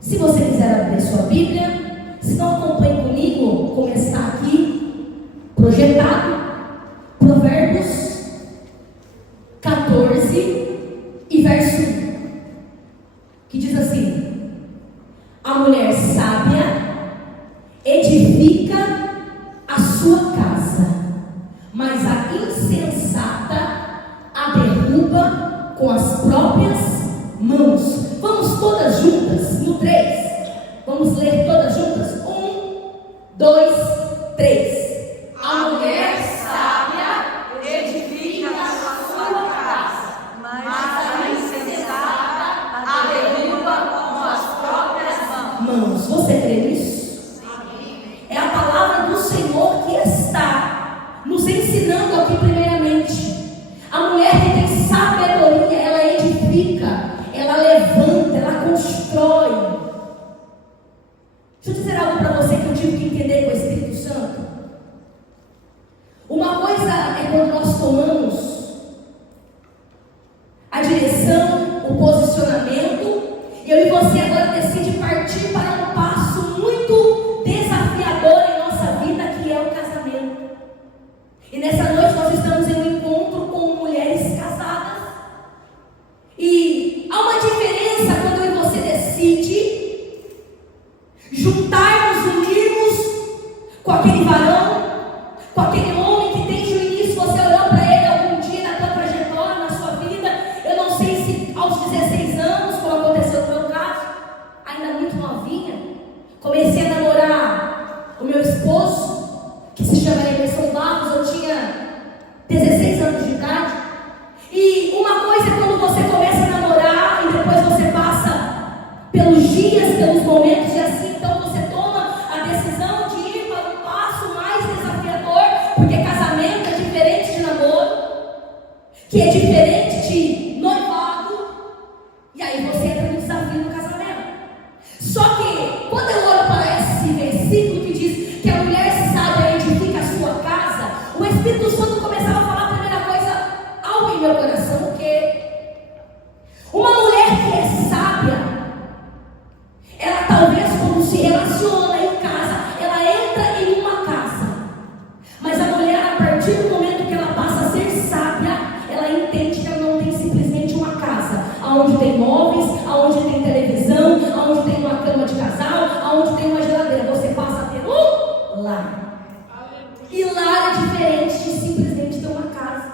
Se você quiser abrir sua Bíblia, se não, acompanhe comigo, como está aqui, projetado, Provérbios 14 e verso 1, que diz assim: a mulher sábia edifica a sua casa, mas a insensata a derruba com as próprias mãos. Vamos todas juntas, no 3. Vamos ler todas juntas? 1, 2, 3. A mulher sábia edifica a sua casa, mas a insensata a derruba com as próprias mãos. Você crê nisso? É a palavra do Senhor que está nos ensinando aqui primeiramente. A mulher que tem sabedoria, ela edifica, ela levanta, ela constrói. Deixa eu dizer algo para você que eu tive que entender com o Espírito Santo. Uma coisa é quando nós tomamos a direção, o posicionamento, e eu e você agora decide partir para um passo muito desafiador em nossa vida, que é o casamento. E nessa noite nós estamos em um encontro com mulheres casadas. E há uma diferença quando eu e você decide juntarmos, unirmos com aquele varão, com aquele homem que desde o início você olhou para ele algum dia na tua trajetória, na sua vida. Eu não sei se aos 16 anos, como aconteceu no meu caso, ainda muito novinha, comecei a namorar o meu esposo, que se chama Emerson Barros. Eu tinha 16 anos de idade. E uma coisa é quando você começa a namorar e depois você passa pelos dias, pelos momentos, e assim então você toma a decisão de ir para um passo mais desafiador, porque casamento é diferente de namoro, que é diferente de noivado, e aí você entra no desafio do casamento. Só que quando eu olho para esse versículo que diz que a mulher sábia edifica a sua casa, o Espírito Santo começava a falar a primeira coisa algo em meu coração, que uma mulher que é sábia, ela talvez quando se relaciona em casa, ela entra em uma casa, mas a mulher, a partir do momento que ela passa a ser sábia, ela entende que ela não tem simplesmente uma casa, onde tem móveis, onde tem televisão, onde tem uma cama de casal, onde tem uma geladeira. Você passa a ter um lar. E lar é diferente de simplesmente ter uma casa.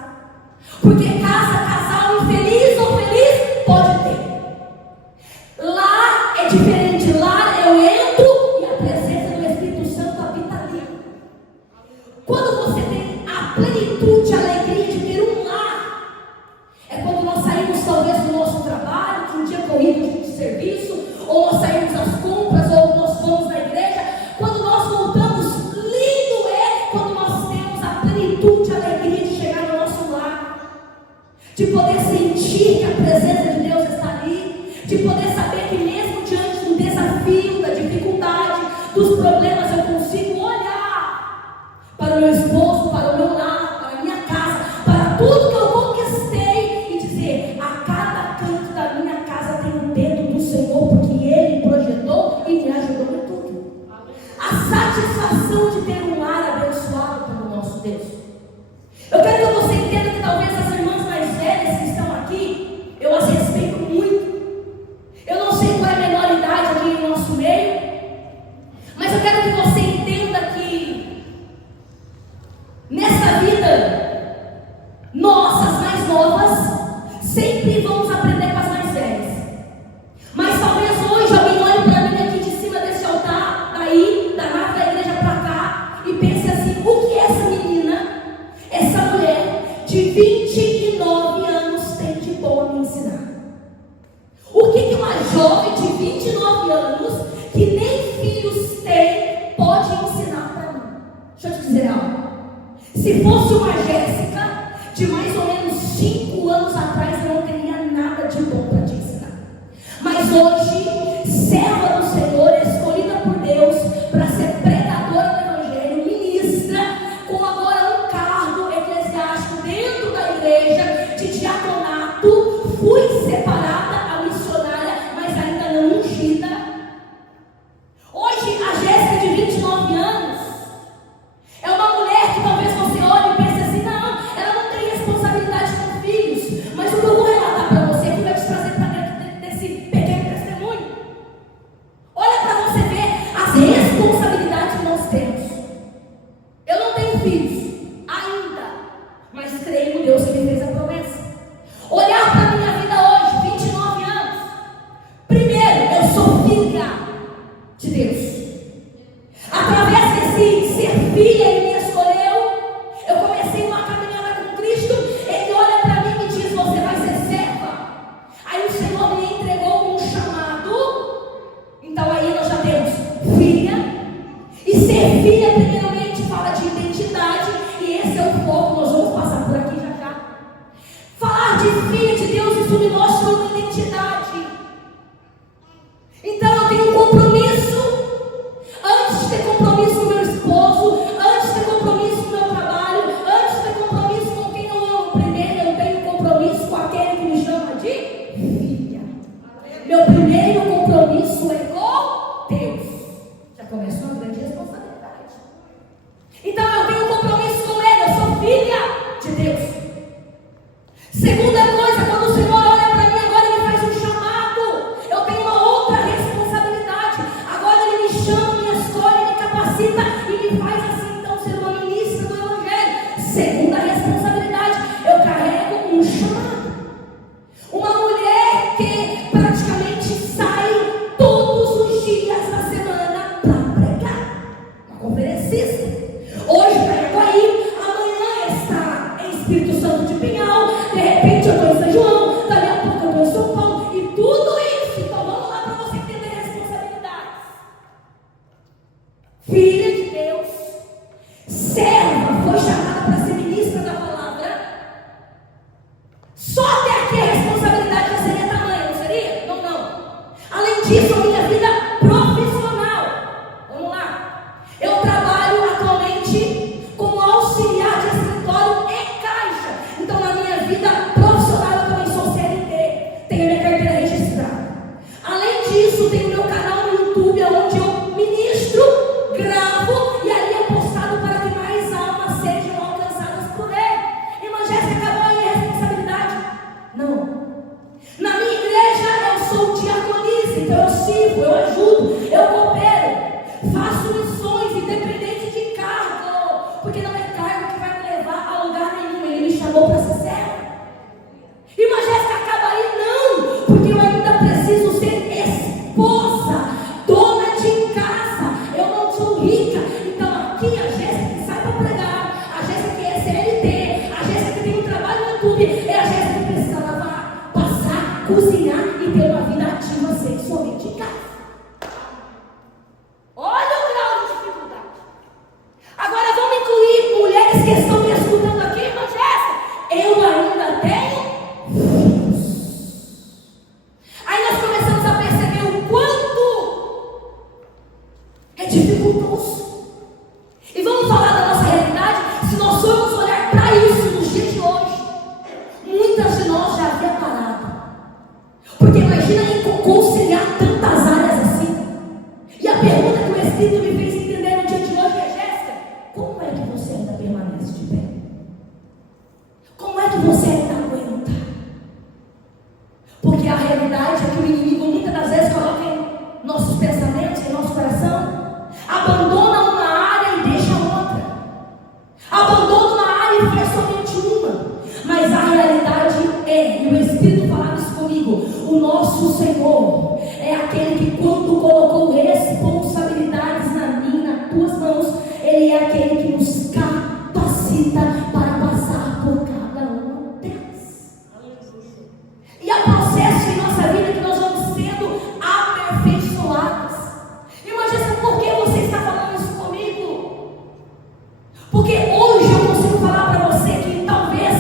Porque casa, casal, infeliz ou feliz, pode ter. Lar é diferente. Lar, eu entro e a presença do Espírito Santo habita ali. Quando você tem a plenitude, a alegria de ter um lar, é quando nós saímos talvez do nosso trabalho, de um dia corrido de serviço, ou nós saímos às compras, ou nós vamos na igreja. Quando nós voltamos, lindo é quando nós temos a plenitude, a alegria de chegar no nosso lar, de poder sentir que a presença de Deus está ali, de poder saber que mesmo diante do desafio, da dificuldade, dos problemas, eu consigo olhar para o meu esposo, para o meu lar, para a minha casa, para tudo que eu conquistei e dizer: a cada canto da minha casa tem um dedo do Senhor, porque Ele projetou e me ajudou em tudo. A satisfação de ter um lar abençoado pelo nosso Deus. Eu quero que você entenda que talvez as irmãs mais velhas que estão aqui, eu as respeito muito. Eu não sei qual é a menor idade aqui no nosso meio, mas eu quero que você entenda que nessa vida, nós, as mais novas, sempre vamos aprender com as mais velhas. Mas talvez hoje alguém olhe para mim aqui de cima desse altar, daí, da nave da igreja para cá, e pense assim: o que essa menina, essa mulher de 29 anos tem de bom a me ensinar? O que uma jovem de 29 anos, que nem filhos tem, pode ensinar para mim? Deixa eu te dizer algo. Se fosse uma Jéssica, de mais ou menos 5 anos atrás, eu não teria nada de bom para te ensinar. Mas hoje, serva do Senhor, escolhida por Deus para ser pregadora do Evangelho, ministra, com agora um cargo eclesiástico dentro da igreja, de diaconato, fui separada a missionária, mas ainda não ungida. filha, primeiramente, fala de identidade, e esse é o foco, nós vamos passar por aqui já já. Falar de filha de Deus, isso me mostra uma identidade. Então eu tenho um compromisso, antes de ter compromisso com meu esposo, antes de ter compromisso com o meu trabalho, antes de ter compromisso com quem eu amo primeiro, eu tenho compromisso com aquele que me chama de filha. Meu primeiro compromisso é com Deus. Já começou uma grande responsabilidade. Então eu tenho um compromisso com Ele, eu sou filha de Deus. Segunda coisa, quando o Senhor olha para mim, agora Ele faz um chamado. Eu tenho uma outra responsabilidade. Agora Ele me chama, me escolhe, me capacita e me faz assim, então, ser uma ministra do Evangelho. Segunda responsabilidade, eu carrego um chamado. Uma mulher que praticamente sai todos os dias da semana para pregar. Uma conferencista. Hoje prego aí, amanhã está em Espírito Santo de Pinhal, de repente eu estou em São João, daqui a pouco eu estou em São Paulo, e tudo isso. Então vamos lá para você entender responsabilidades. Filha de Deus, serva, foi chamada para ser ministra da palavra. Só até aqui a responsabilidade já seria tamanha, não seria? Não, não. Além disso, a minha vida profissional. Vamos lá. Eu trabalho atualmente como auxiliar de escritório e caixa. Então, na minha vida profissional, eu também sou CLT. Tenho a minha carteira registrada. Além disso, tenho meu canal no YouTube, onde eu ministro, gravo e ali é postado para que mais almas sejam alcançadas por Ele. Irmã Jéssica, acabou aí a responsabilidade? Não. Na minha igreja, eu sou diaconisa, então eu sirvo, eu ajudo, eu coopero, faço missões, independente de cargo, porque não é cargo que vai me levar a lugar nenhum. Ele me chamou para ser serva. Irmã Jéssica, acaba aí? Não, porque eu ainda preciso ser esposa, dona de casa. Eu não sou rica. Então aqui a Jéssica que sai para pregar, a Jéssica que é CLT, a Jéssica que tem um trabalho no YouTube, é a Jéssica que precisa lavar, passar, cozinhar e ter uma vida ativa sexualmente em casa. Olha o grau de dificuldade. Agora vamos incluir mulheres que estão me escutando aqui, irmã Jéssica. Eu ainda tenho filhos. Aí nós começamos a perceber o quanto é dificultoso. E vamos falar da nossa realidade. Se nós formos olhar para isso nos dias de hoje, muitas de nós já haviam parado. Porque imagina conciliar tantas áreas assim. E a pergunta que o Espírito me fez entender no dia de hoje é: Jéssica, como é que você ainda permanece de pé? Como é que você ainda aguenta? Porque a realidade é que o inimigo muitas das vezes coloca em nossos pensamentos, em nosso coração, abandona uma área e deixa outra. Abandona uma área e faz somente uma. Mas a realidade é, e o Espírito falava isso comigo, o nosso Senhor é aquele que, quando colocou responsabilidades na minha, nas tuas mãos, Ele é aquele que nos capacita para passar por cada uma delas. E há processos em nossa vida que nós vamos sendo aperfeiçoados. Irmã Jéssica, por que você está falando isso comigo? Porque hoje eu consigo falar para você que talvez,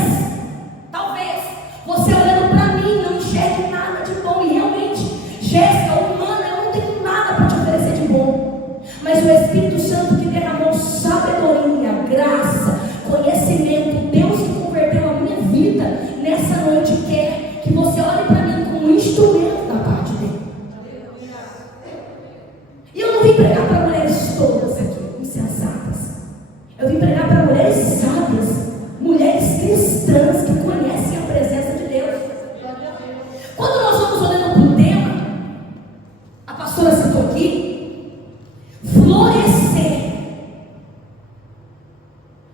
você olhando para mim não enxergue nada de bom. E realmente, Jéssica, humana, eu não tenho nada para te oferecer de bom. Mas o Espírito Santo que derramou sabedoria, graça, conhecimento, Deus que converteu a minha vida, nessa noite quer que você olhe para mim como um instrumento da parte dele. E eu não vim pregar para mulheres todas aqui, insensatas. Eu vim pregar para mulheres sábias, mulheres cristãs que conhecem a presença de Deus. Quando nós vamos olhando para o tema, a pastora citou aqui, florescer.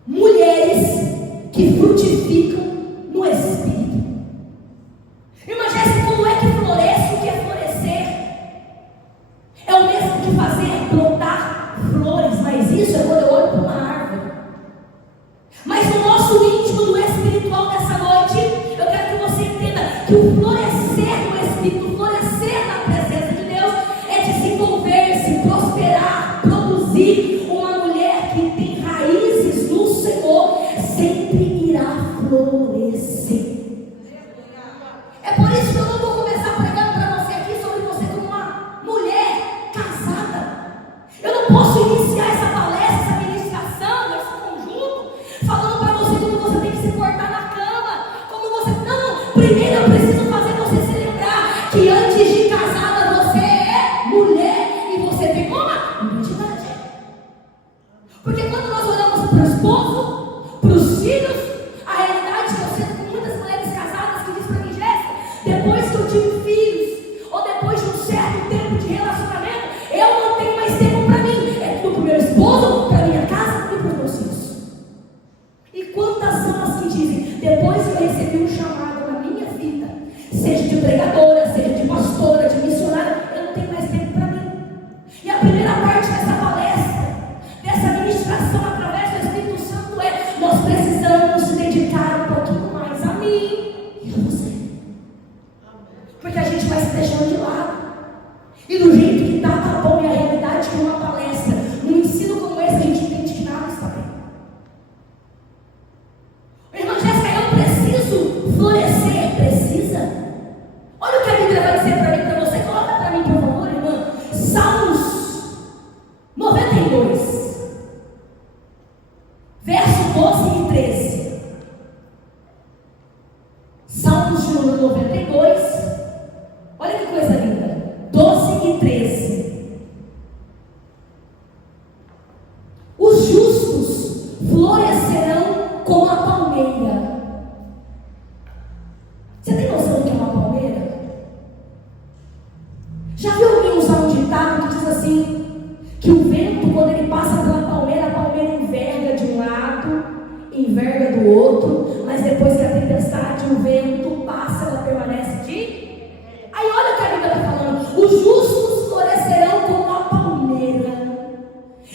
Mulheres que frutificam no Espírito. Irmã Jéssica, como é que floresce? O que é florescer? É o mesmo que fazer brotar flores, mas isso é quando eu olho para uma árvore. Mas no nosso íntimo do espiritual nessa noite, eu quero que você entenda que o florescer no Espírito, florescer na presença de Deus, é desenvolver-se, prosperar, produzir, jeito que tá bom, e a realidade é uma palestra. Num ensino como esse, a gente entende que nada está bem. Irmã Jéssica, eu preciso florescer. Precisa? Olha o que a Bíblia vai dizer para mim, para você. Coloca para mim, por favor, irmã. Salmos 92, verso 12 e 13. Salmos de número 92. Olha que coisa linda. 12 e 13. Os justos florescerão como a palmeira. Você tem noção do que é uma palmeira? Já viu alguém usar um ditado que diz assim, que o vento, quando ele passa pela palmeira, a palmeira enverga de um lado, enverga do outro, mas depois que a tempestade, o vento passa, ela permanece de... Aí olha o que a Bíblia está falando, os justos florescerão como a palmeira.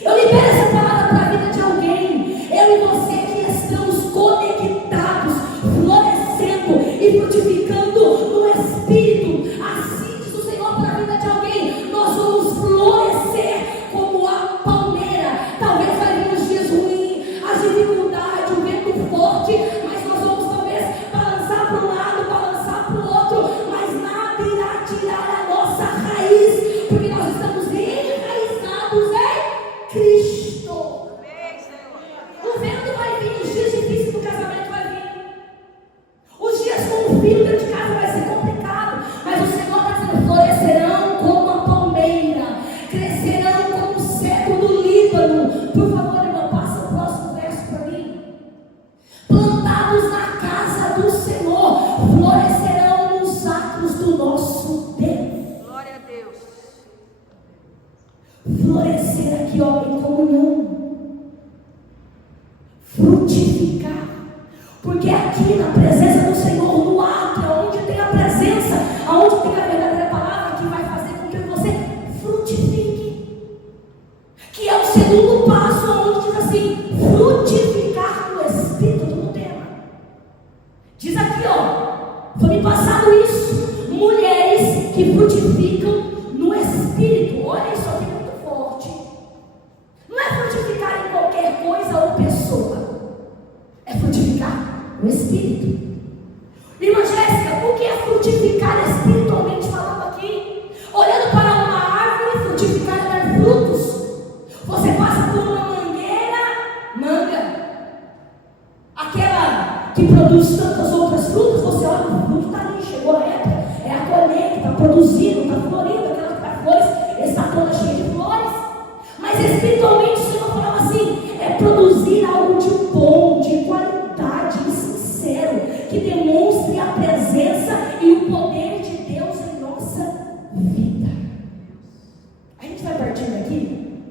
Eu libero essa palavra para a vida de alguém, eu e você que estamos conectados, florescendo e frutificando no Espírito. Assim diz o Senhor para a vida de alguém, nós vamos florescer como a palmeira. Talvez vai vir os dias ruins, as dificuldades, o vento forte, mas nós vamos talvez balançar para um lado, balançar para o outro, mas nada irá tirar a nossa raiz, porque nós estamos enraizados em Cristo. O vento vai vir, os dias difíceis do casamento vai vir, os dias com o filho dentro de casa vai ser complicado, mas o Senhor está dizendo, florescerão como a palmeira, crescerão como o cedro do Líbano. Por favor, irmão, passa o próximo verso para mim. Plantados na casa do Senhor, florescerão nos atos do nosso Deus. Glória a Deus. Florescer aqui, ó, em comunhão. Frutificar. Porque aqui na presença do Senhor, no ato, é onde tem a presença, aonde tem a verdadeira palavra que vai fazer com que você frutifique. Que é o segundo passo, onde diz assim, frutificar no Espírito do tema. Diz aqui, ó, foi me passado isso, mulheres que frutificam no Espírito. Olha, isso aqui é muito forte. Não é frutificar em qualquer coisa ou pessoa, é frutificar no Espírito. Irmã Jéssica, o que é frutificar espiritualmente falando aqui? Olhando para uma árvore, frutificar é dar frutos. Você passa por uma manga, aquela que produz tantas outras frutas, você olha, o fruto está ali, chegou a época, é a colheita, está produzindo, está florindo, aquela que está flores, está toda cheia de flores. Mas espiritualmente o Senhor falava assim, é produzir algo de bom, de qualidade, de sincero, que demonstre a presença e o poder de Deus em nossa vida. A gente vai partindo aqui,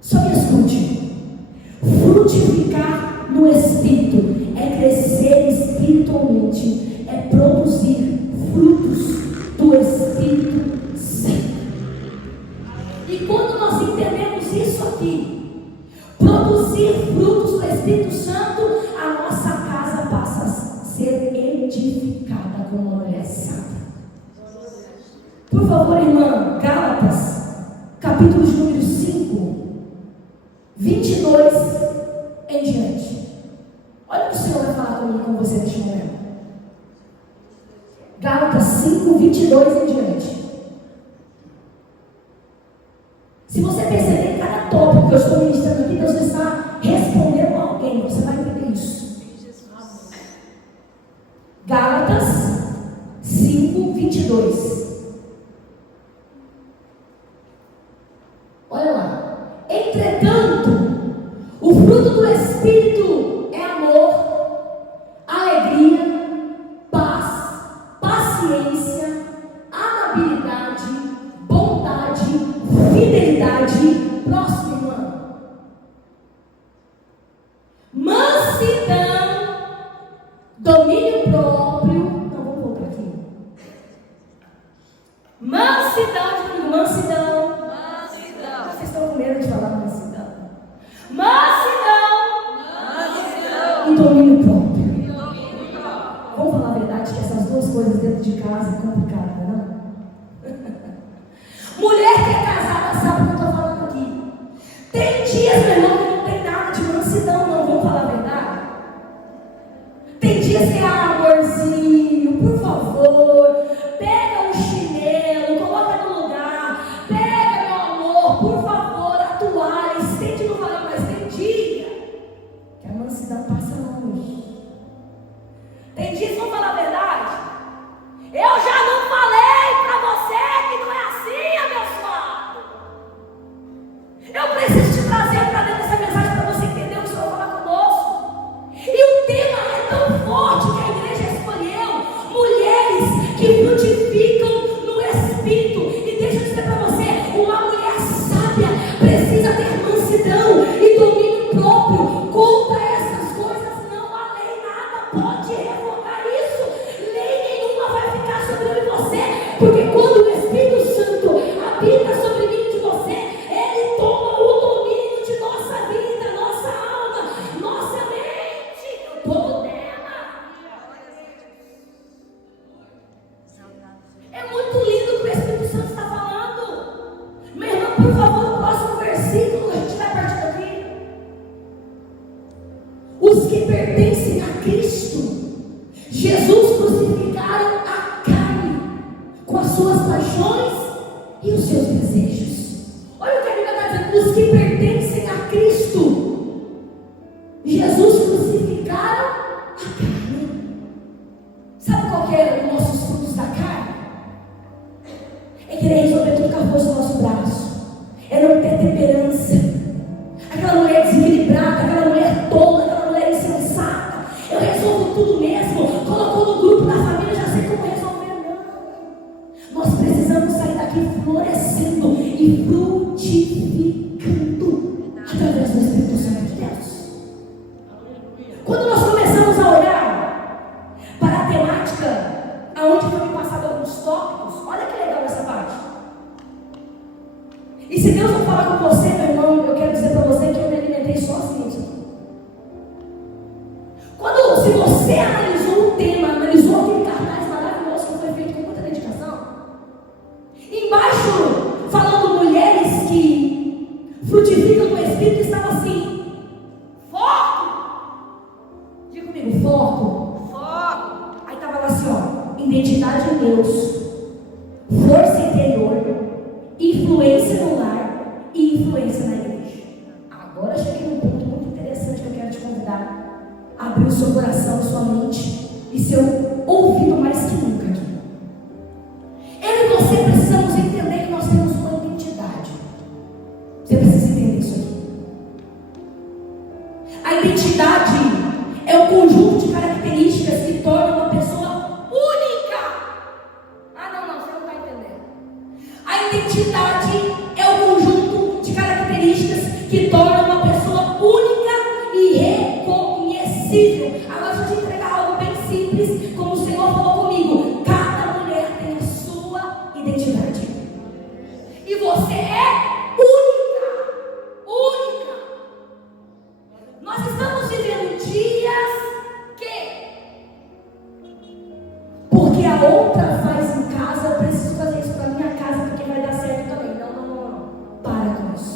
só me escute. Frutificar no Espírito é crescer espiritualmente, é produzir frutos do Espírito Santo. E quando nós entendemos isso aqui, produzir frutos do Espírito Santo, a nossa casa passa a ser edificada como uma mulher sábia. Por favor, irmã, Gálatas, capítulo de número 5, 22 em diante. Olha o que o Senhor vai falar comigo, com você neste momento. Gálatas 5, 22 em diante. Se você perceber cada tópico que eu estou ministrando aqui, Deus está respondendo a alguém. Você vai entender isso. Gálatas 5, 22. Olha lá. Entretanto, o fruto do Espírito é amor, alegria, paz, paciência, amabilidade, bondade, fidelidade. Próximo, irmão. Mansidão, domínio próprio. Não, vamos voltar aqui. Mansidão, mansidão. Vocês estão com medo de falar mansidão? Mansidão e domínio próprio. Vamos falar a verdade que essas duas coisas dentro de casa é complicado, não é? Mulher que é sabe o que eu estou falando aqui. Tem dias, meu irmão, que não tem nada de mansidão, não. Vamos falar a verdade? Tem dias que, amorzinho, por favor, pega um chinelo, coloca no lugar, pega, meu amor, por favor, a toalha, estende no varal, mas tem dia que a mansidão passa longe. Tem dias, vamos falar a verdade? Eu já não falei para você que não é assim, abençoado. Eu preciso te trazer para dentro dessa mensagem para você entender o que o Senhor vai falar conosco. E o tema é tão forte que a igreja escolheu mulheres que frutificam no Espírito. E deixa eu dizer para você, uma mulher sábia precisa ter mansidão e domínio próprio. Contra essas coisas não há lei, nada pode revogar isso. Lei nenhuma vai ficar sobre eu e você, porque quando o Espírito Santo habita sobre mim e de você, ele toma o domínio de nossa vida, nossa alma, nossa mente. Todo tema. É muito lindo o que o Espírito Santo está falando. Meu irmão, por favor, o próximo versículo que a gente vai partir daqui. Os que pertencem a Cristo, Jesus crucificaram a carne com as suas paixões e os seus desejos. Olha o que a Bíblia está dizendo. Os que pertencem a Cristo, Jesus crucificaram a carne. Sabe qual que é os nossos frutos da carne? É querer resolver tudo com a força do nosso braço. É não ter temperança. Aquela mulher desequilibrada, aquela mulher tola, aquela mulher insensata. Eu resolvo tudo mesmo. Colocou no grupo da família, já sei como resolver. Não. Nós precisamos sair daqui florescendo e frutificando através do Espírito Santo de Deus. Quando nós começamos a olhar para a temática, aonde foi passado alguns tópicos, olha que legal essa parte. E se Deus não falar com você, meu irmão, eu quero dizer para você que eu me alimentei sozinho. Se você analisou o tema, analisou aquele cartaz maravilhoso que foi feito com muita dedicação, embaixo, falando mulheres que frutificam no Espírito, estava assim: foco. Diga comigo, foco. Foco. Aí estava lá assim, ó: identidade em Deus, força interior, influência no lar e influência na igreja. Agora cheguei num ponto muito interessante que eu quero te convidar a abrir o seu coração, sua mente e seu ouvido mais que nunca aqui. Eu e você precisamos entender que nós temos uma identidade. Você precisa entender isso aqui. A identidade é o conjunto de características que torna uma pessoa única. Não, você não está entendendo. A identidade é o conjunto de características que torna uma pessoa única e reconhecível. Agora, deixa eu te entregar algo bem simples, como o Senhor falou comigo. Cada mulher tem a sua identidade. E você é única. Única. Nós estamos vivendo dias que, porque a outra faz em casa, eu preciso fazer isso para minha casa, porque vai dar certo também. Não. Para com isso.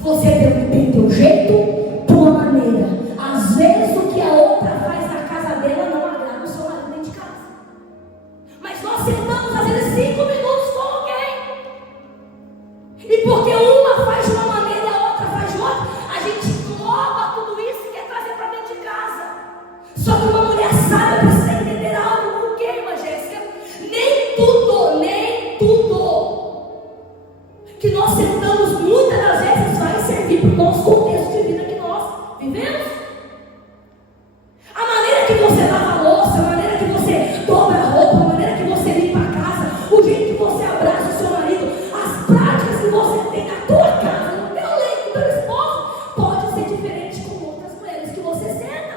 Você tem teu jeito, tua maneira. Às vezes o que a outra faz na casa dela não agrada o seu marido dentro de casa. Mas nós sentamos às vezes 5 minutos com alguém. E porque uma faz de uma maneira e a outra faz de outra, a gente engloba tudo isso e quer trazer para dentro de casa. Só que uma mulher sábia precisa entender algo. Por quê, irmã Jéssica? Nem tudo que nós sentamos muitas das vezes vai servir para o nosso contexto de vida que nós vivemos. A maneira que você lava a louça, a maneira que você dobra a roupa, a maneira que você limpa a casa, o jeito que você abraça o seu marido, as práticas que você tem na tua casa, no teu leito, no teu esposo, pode ser diferente com outras mulheres que você senta.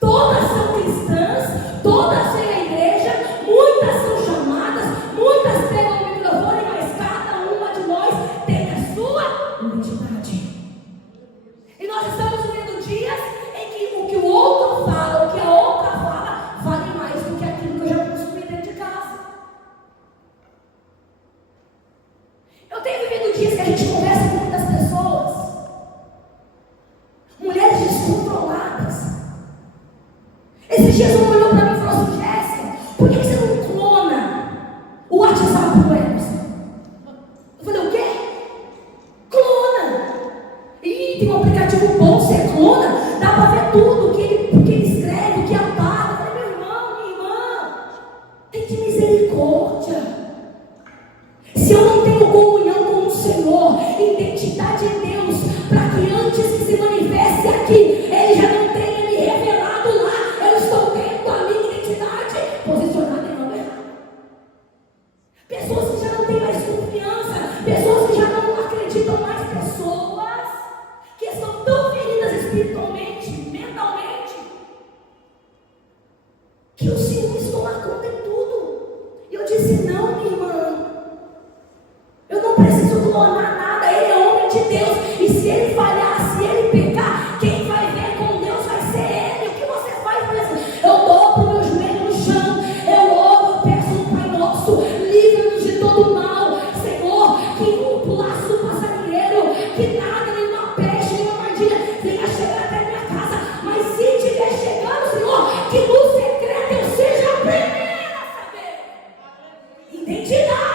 Todas são cristãs, todas vêm à igreja, muitas são chamadas, muitas pegam o microfone, mas cada uma de nós tem a sua identidade. E nós estamos vivendo dias em que o que o outro fala, o que a outra fala, vale mais do que aquilo que eu já consumi dentro de casa. Esses dias um olhou para mim e falou assim: Jéssica, por que você não clona o WhatsApp do Emerson? Eu falei: o quê? Clona. Ih, tem um aplicativo bom, você clona, dá para ver tudo que ele escreve, o que apaga. Eu falei: meu irmão, minha irmã, tem de misericórdia. Se eu não tenho comunhão com o Senhor, identidade em Deus, para que antes que se manifeste aqui, Ele já não tenha me revelado lá, eu estou tendo a minha identidade posicionada em algo errado. Pessoas que já não têm mais confiança, pessoas que já não acreditam mais, pessoas que estão tão feridas espiritualmente, mentalmente, que o ciúmes toma conta de tudo. E eu disse: não, minha irmã, eu não preciso clonar nada, ele é homem de Deus. E se ele falhar, se ele pecar, quem vai ver com Deus vai ser ele. O que você faz? Por exemplo, eu dobro o meu joelho no chão, eu oro, eu peço no Pai Nosso: livra-nos de todo mal, Senhor, que o laço do passarinheiro, que nada, nenhuma peste, nenhuma armadilha venha chegar até a minha casa. Mas se estiver chegando, Senhor, que no secreto eu seja a primeira a saber. Identidade.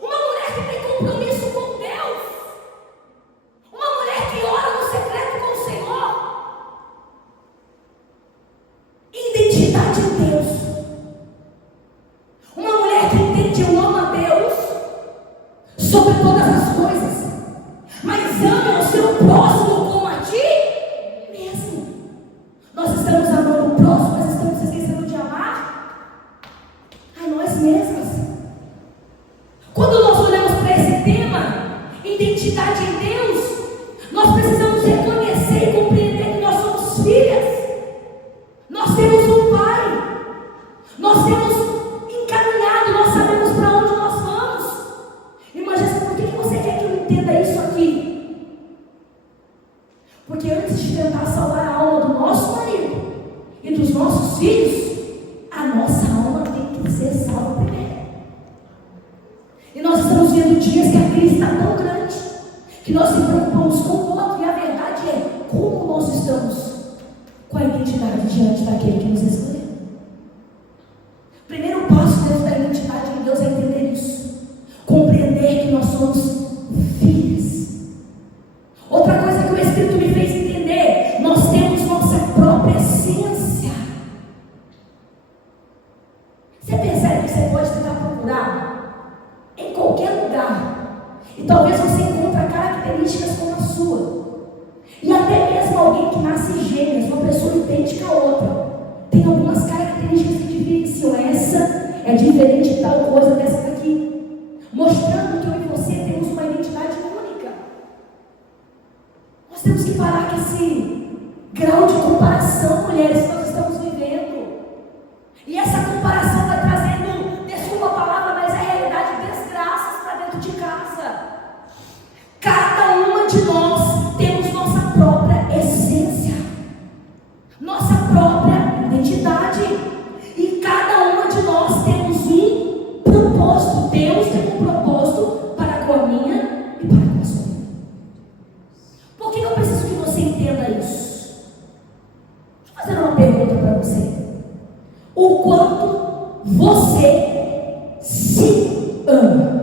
Uma mulher que tem compromisso com Deus, uma mulher que ora no secreto com o Senhor, identidade em Deus, uma mulher que entende: eu amo a Deus sobre todas as coisas, mas ama o seu próximo como a ti mesmo. Nós estamos amando o próximo, mas estamos esquecendo de amar a nós mesmas. Quando nós olhamos para esse tema, identidade em Deus, nós precisamos reconhecer e compreender que nós somos filhas. Nós temos um Pai. Nós temos encaminhado, nós sabemos para onde nós vamos. Imagina, por que você quer que eu entenda isso aqui? Porque antes de tentar salvar a alma do nosso marido e dos nossos filhos, a nossa alma tem que ser salva primeiro. E nós estamos vendo dias que a crise está tão grande que nós se preocupamos com o outro. E a verdade é: como nós estamos com a identidade diante daquele que nos escolheu? Primeiro passo dentro da identidade em Deus é entender isso, compreender que nós somos filhos. Outra coisa que o Espírito me fez entender: nós temos nossa própria essência. Você percebe que você pode tentar procurar em qualquer lugar, e talvez você encontre características como a sua, e até mesmo alguém que nasce gêmeos, uma pessoa idêntica a outra, tem algumas características que diferenciam. Essa é diferente de tal coisa dessa daqui, mostrando que eu e você temos uma identidade única. Nós temos que parar com esse grau de comparação, mulheres, que nós estamos vivendo. E essa comparação vai trazendo, desculpa a palavra, mas é a realidade, desgraças para dentro de casa. Cada uma de nós temos nossa própria essência, nossa própria identidade. E cada uma de nós temos um propósito. Deus tem um propósito para com a minha e para com a sua vida. Por que eu preciso que você entenda isso? Deixa eu fazer uma pergunta para você. O quanto você se ama?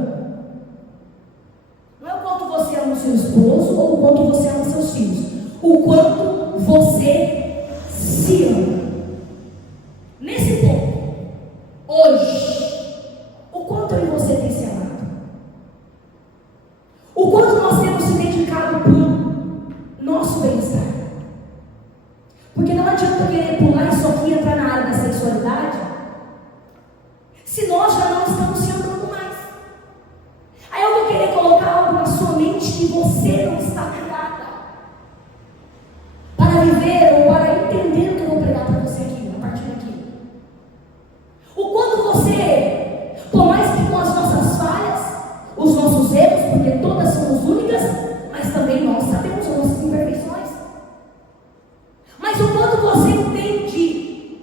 Não é o quanto você ama o seu esposo ou o quanto você ama seus filhos. O quanto você se ama. Nesse ponto, hoje, o quanto eu e você tem se amado? O quanto nós temos se dedicado para o nosso bem-estar? Porque não adianta querer pular isso aqui e entrar na área da sexualidade se nós já não estamos se amando mais. Aí eu vou querer colocar algo na sua mente que você não está criada para viver ou para entender o que eu vou pregar para você aqui, a partir daqui. O quanto você, por mais que com as nossas falhas, os nossos erros, porque todas somos únicas, mas também nós sabemos as nossas imperfeições. Mas o quanto você entende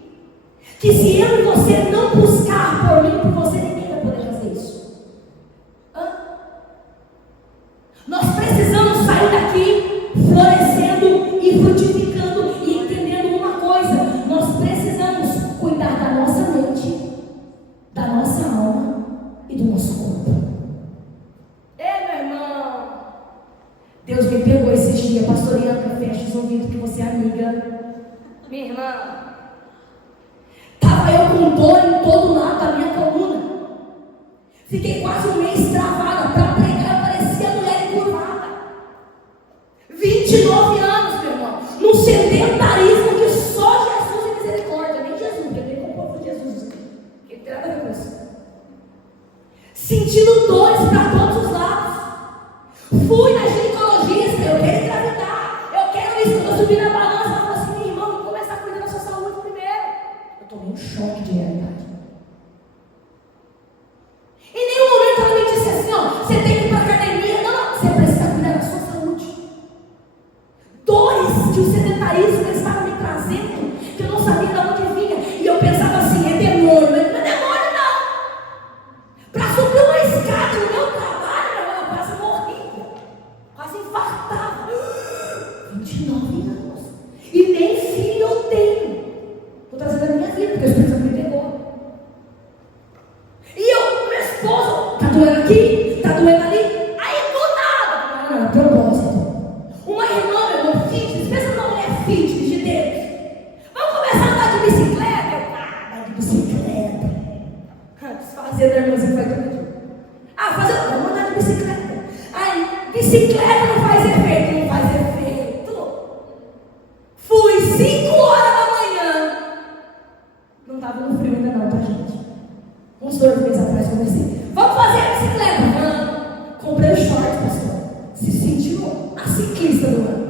que se eu e você não buscar por mim, por você, ninguém vai poder fazer isso. Nós precisamos sair daqui nosso corpo. Meu irmão, Deus me pegou esses dias, pastor Ianca, fecha os ouvidos que você é amiga. Minha irmã, estava eu com dor em todo lado da minha coluna. Fiquei quase um mês travada. Para pregar, eu parecia mulher encurvada. 29 anos, meu irmão, num sedentarismo que só Jesus é misericórdia. Nem Jesus, eu nem com o povo de Jesus. Que tem nada a ver com isso. Sentindo dores para todos os lados. Fui na ginecologista, eu quero engravidar, eu quero isso. Quando eu subi na balança, ela falou assim: minha irmã, vamos começar a cuidar da sua saúde primeiro. Eu tomei um choque de realidade. Em nenhum momento ela me disse assim: ó, você tem que ir para a academia. Não, você precisa cuidar da sua saúde. Dores que o sedentarismo estava me trazendo, que eu não sabia de onde vinha. E eu pensava assim: é demônio. Não é demônio, não. Para subir uma escada no meu trabalho, eu quase morria. Quase infartava. 29 anos. E nem filho eu tenho. Estou trazendo a minha vida, porque o Espírito Santo me pegou. E eu, meu esposo, tá doendo aqui, tá doendo ali. Aí do nada, não, propósito. Uma irmã, meu irmão, fitness, pensa numa mulher fitness de Deus. Vamos começar a andar de bicicleta? Andar de bicicleta. Desfazer da irmã, você faz todo dia. Vamos andar de bicicleta. Aí, bicicleta não faz efeito, não faz efeito. Fui 5 horas da manhã. Não estava no frio ainda não, tá, gente? Uns 2 meses atrás comecei. Vamos fazer a bicicleta? Não. Comprei o short, pastor. Se sentiu a ciclista do ano.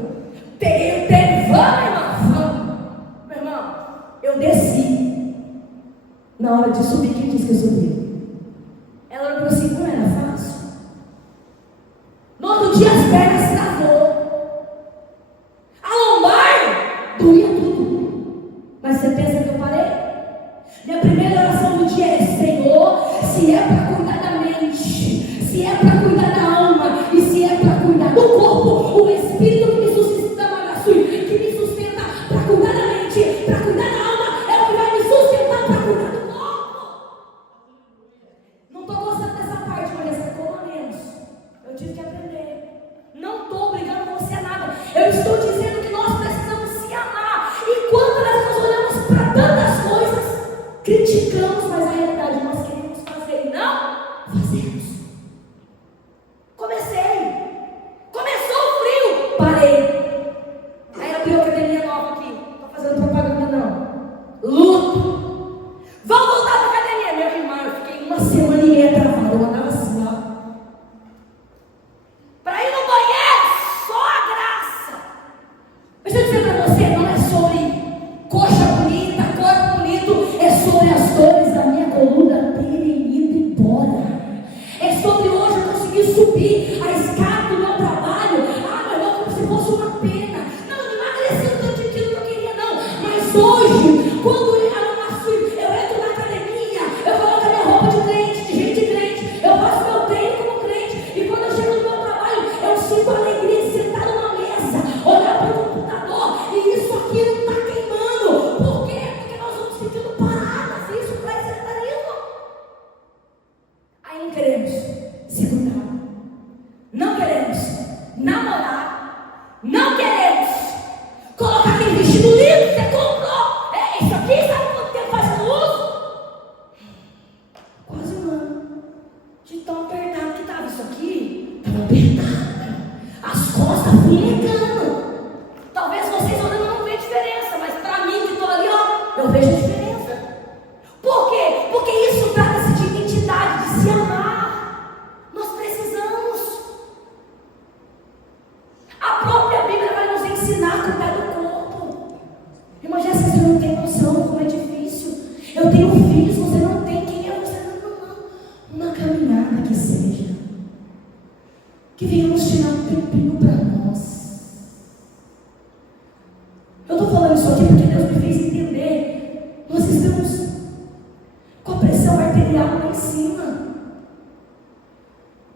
Peguei o tênis, vamos, irmão. Meu irmão, eu desci. Na hora de subir, quem disse que eu subi? Ela olhou assim: não era fácil. No outro dia as pernas travou. A lombar doía tudo. Mas você pensa que eu parei? Minha primeira oração do dia é: Senhor, se é para cuidar da mente, se é para cuidar da alma e se é para cuidar do corpo, o Espírito que me sustenta, que me sustenta para cuidar da mente, para cuidar da alma, é o que vai me sustentar para cuidar do corpo. Não estou gostando dessa parte, mas pelo menos eu tive que aprender. Não estou obrigando você a nada. Eu estou dizendo que nós precisamos se amar. E quando nós olhamos para tantas coisas, criticamos, mas a realidade nós queremos fazer e não fazemos. Começou o frio, parei. Aí abriu a academia nova aqui. Não estou fazendo propaganda não. Luto. Vamos voltar para a academia, meu irmão. Eu fiquei 1 semana e meia travada. Eu andava assim, ó. Para ir no banheiro, só a graça. Deixa eu dizer para você, não é sobre coxa bonita, corpo bonito, é sobre as dores da minha coluna terem ido embora. É sobre hoje eu conseguir subir a escada do meu trabalho. Meu irmão, como se fosse uma pena. Não emagreci o tanto de quilo que eu queria, não. Mas hoje, quando eu entro na academia, eu coloco a minha roupa de crente, de gente crente, eu faço meu treino como crente, e quando eu chego no meu trabalho, eu sinto a alegria de sentar numa mesa, olhar para o computador, e isso aqui não está queimando. Por quê? Porque nós vamos sentindo paradas. Isso traz sedentarismo. Aí não queremos segurar, não queremos namorar, não queremos colocar aquele vestido lindo que você comprou. Isso aqui, sabe quanto tempo faz que eu uso? Quase 1 ano. De tão apertado que estava isso aqui. Estava apertado. As costas fumegando. Talvez vocês olhando não vejam diferença, mas para mim que estou ali, ó, eu vejo a diferença. Por quê? Porque isso trata-se de identidade, de se amar. Nós precisamos. A própria Bíblia vai nos ensinar a cuidar do corpo. Irmã Jéssica, você não tem noção como é difícil. Eu tenho filhos, você não tem. Quem é você? Não. Uma caminhada que seja. Que venhamos tirar um tempinho para nós. Eu estou falando isso aqui porque Deus me fez entender. Nós estamos com a pressão arterial lá em cima.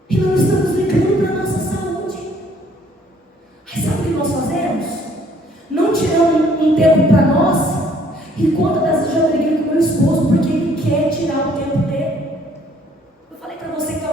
E não estamos ligando para a nossa saúde. Aí sabe o que nós fazemos? Não tiramos um tempo para nós. E quando das vezes eu já briguei com meu esposo porque ele quer tirar o tempo dele. Eu falei para você que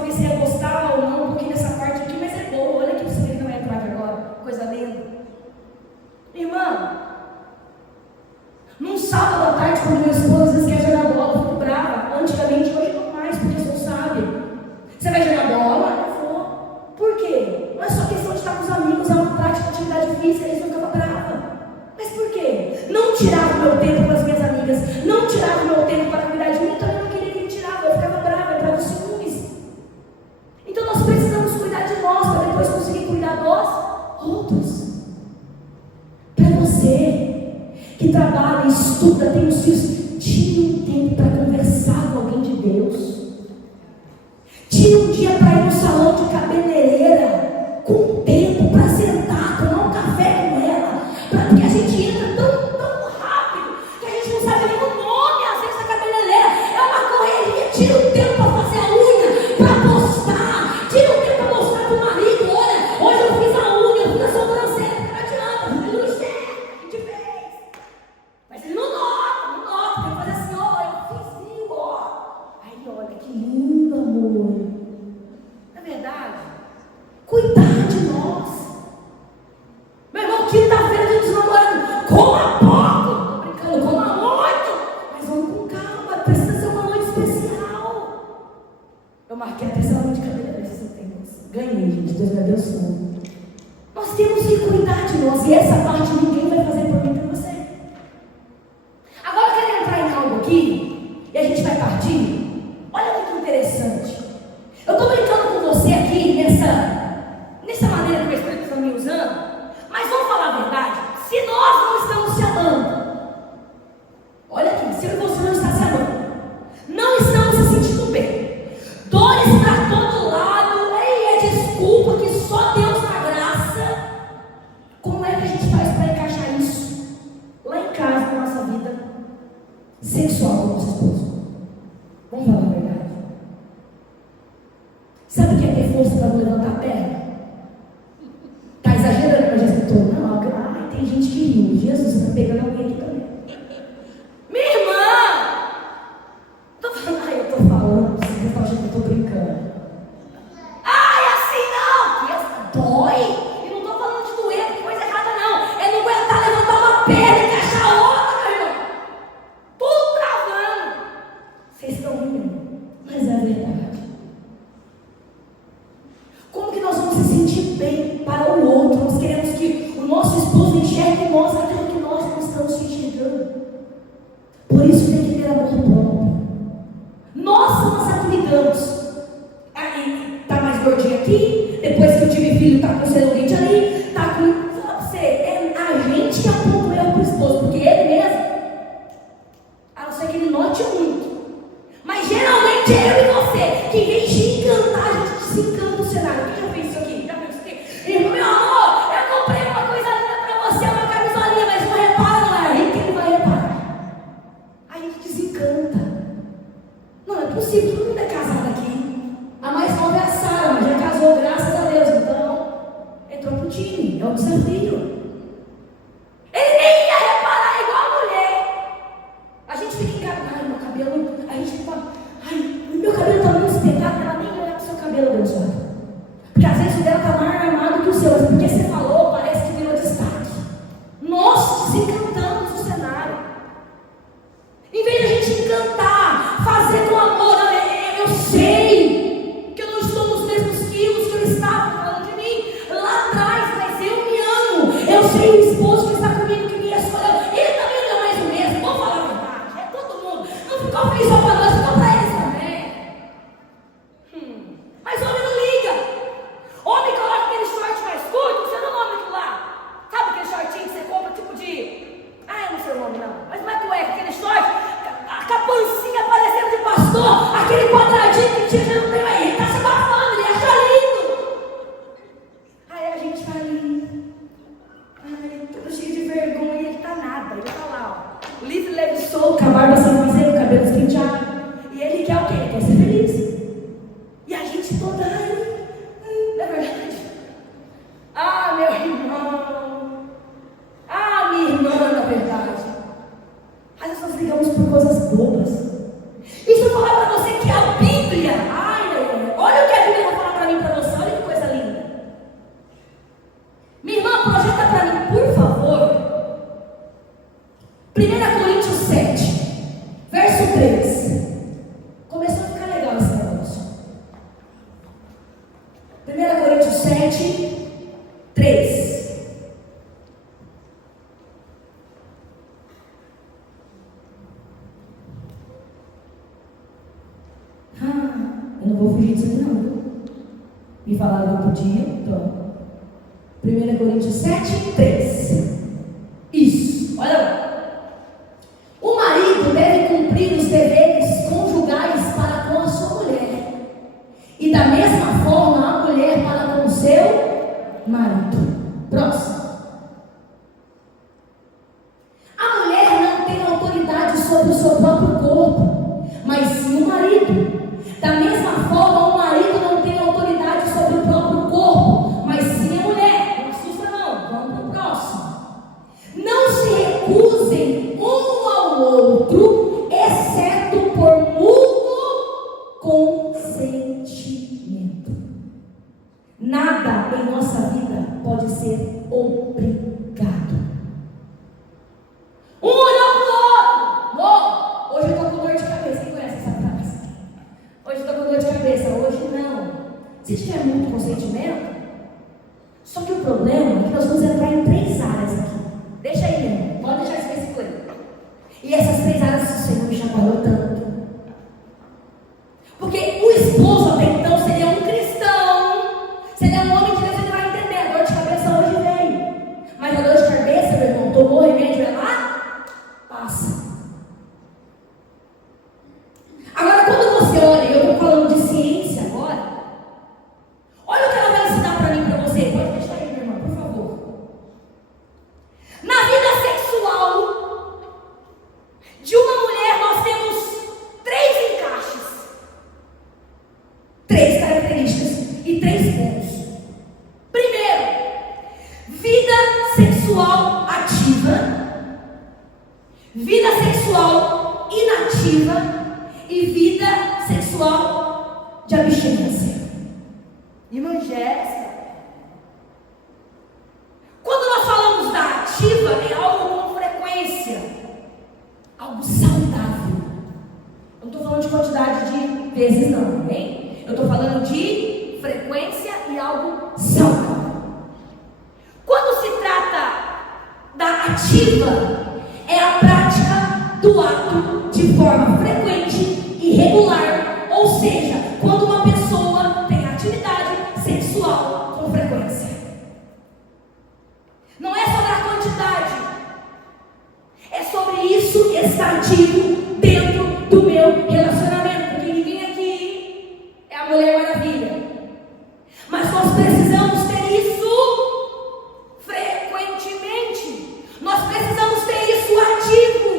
jogar bola? Eu vou. Por quê? Não é só questão de estar com os amigos, é uma prática de atividade física, eles não ficam bravos. Mas por quê? Não tirava o meu tempo com as minhas amigas, não tirava o meu tempo para cuidar de mim, então eu não queria que ele tirava, eu ficava brava, eu entrava em ciúmes. Então nós precisamos cuidar de nós, para depois conseguir cuidar dos outros. Para você que trabalha, estuda, tem os filhos, tire um tempo para conversar com alguém de Deus. Tire um dia para ir no salão de cabeleireira, com tempo para sentar, tomar um café com ela, porque a gente entra tão rápido que a gente não sabe nem o nome, às vezes, da cabeleireira. É uma correria. Tira um tempo para fazer a unha, para postar. Tira um tempo para mostrar para o marido: olha, hoje eu fiz a unha, eu fiz a sobrancelha. Não adianta, ele não enxerga, a gente fez. Mas ele não nota, tem que fazer assim: ó, eu fiz, viu, ó. Aí, olha que lindo, amor. Não é verdade? Cuidar de nós. Meu irmão, quinta-feira a gente namorando. Coma pouco. Tô brincando, coma muito. Mas vamos com calma. Precisa ser uma noite especial. Eu marquei até essa noite de cabeleireira esse tempo. Ganhei, gente. Deus me abençoe. Nós temos que cuidar de nós. E essa parte ninguém vai fazer por mim e por você. Agora eu quero entrar em algo aqui. E a gente vai partir. Olha que interessante. Eu estou brincando com você aqui nessa maneira que o Espírito está me usando. Mas vamos falar a verdade. Se nós não estamos se amando, olha aqui, se você não está se amando, não estamos se sentindo bem, dores para todo lado, é desculpa que só Deus dá graça. Como é que a gente faz para encaixar isso lá em casa, na nossa vida sexual com o nosso esposo? Vamos falar a verdade. Sabe o que é ter força para não levantar a perna? Está exagerando, mas já escutou? Não, tem gente que riu. Jesus, você está pegando alguém aqui também. Minha irmã! Eu estou falando, você está achando que eu estou brincando. Assim não! Que dói! E não estou falando de doer, porque coisa errada não. É não aguentar levantar uma perna e encaixar a outra, meu irmão. Tudo travando. Vocês estão rindo, mas é verdade. Como que nós vamos se sentir bem para o outro? Nós queremos que o nosso esposo enxergue em nós aquilo que nós não estamos enxergando. Por isso tem que ter amor próprio. Nós cuidamos. Aí está mais gordinho aqui. Depois que eu tive filho, está com celulite ali. Está com. Fala para você, é a gente que aponta o erro para o esposo, porque ele mesmo, a não ser que ele note muito. Mas geralmente é eu e você que vem te encantar, a gente desencanta o cenário. Quem já fez isso aqui? Já fez isso aqui? Irmão, meu amor, eu comprei uma coisa linda pra você, uma camisolinha, mas não repara, não é aí que ele vai reparar. Aí a gente desencanta. Não é possível, todo mundo é casado aqui. A mais nova é a Sara, mas já casou, graças a Deus. Então, 1 Coríntios 7, 3. Eu não vou fugir disso aqui não. Me falaram que eu podia, então. 1 Coríntios 7, 3. Isso, olha lá. O marido deve cumprir os deveres conjugais para com a sua mulher. E da mesma forma a mulher para com o seu marido. Próximo. A mulher não tem autoridade sobre o seu próprio corpo, mas sim o marido. Da mesma forma, o marido não tem autoridade sobre o próprio corpo, mas sim a mulher. Não assusta não, vamos para o próximo. Não se recusem um ao outro, exceto por mútuo consentimento. Nada em nossa vida pode ser obrigado. Um olhou para o outro. Hoje eu estou com dor de cabeça. Quem conhece essa frase? Hoje eu estou com dor de cabeça. Hoje não. Se tiver muito consentimento, só que o problema é que nós vamos entrar em 3 áreas aqui. Deixa aí, meu irmão. Pode deixar esse versículo aí. E essas 3 áreas o Senhor me chacoalhou tanto. Porque o esposo até então seria um cristão, seria um homem de Deus, ele vai entender. A dor de cabeça hoje veio. Mas a dor de cabeça, meu irmão, tomou remédio, é lá, passa. Agora, quando você olha, eu estou falando de ciência agora, olha o que ela vai ensinar para mim e para você. Pode deixar aí, meu irmão, por favor. Na vida sexual de uma mulher, nós temos 3 encaixes, 3 características e 3 pontos. Primeiro, vida sexual ativa, vida sexual inativa e vida sexual de abstinência. Irmã Jéssica, quando nós falamos da ativa, é algo com frequência, algo saudável. Eu não estou falando de quantidade de vezes não, amém? Eu estou falando de frequência e algo saudável. Quando se trata da ativa, é a prática do ato de forma frequente e regular, ou seja, quando uma pessoa tem atividade sexual com frequência. Não é sobre a quantidade, é sobre isso estar ativo dentro do meu relacionamento, porque ninguém aqui é a Mulher Maravilha, mas nós precisamos ter isso frequentemente, nós precisamos ter isso ativo.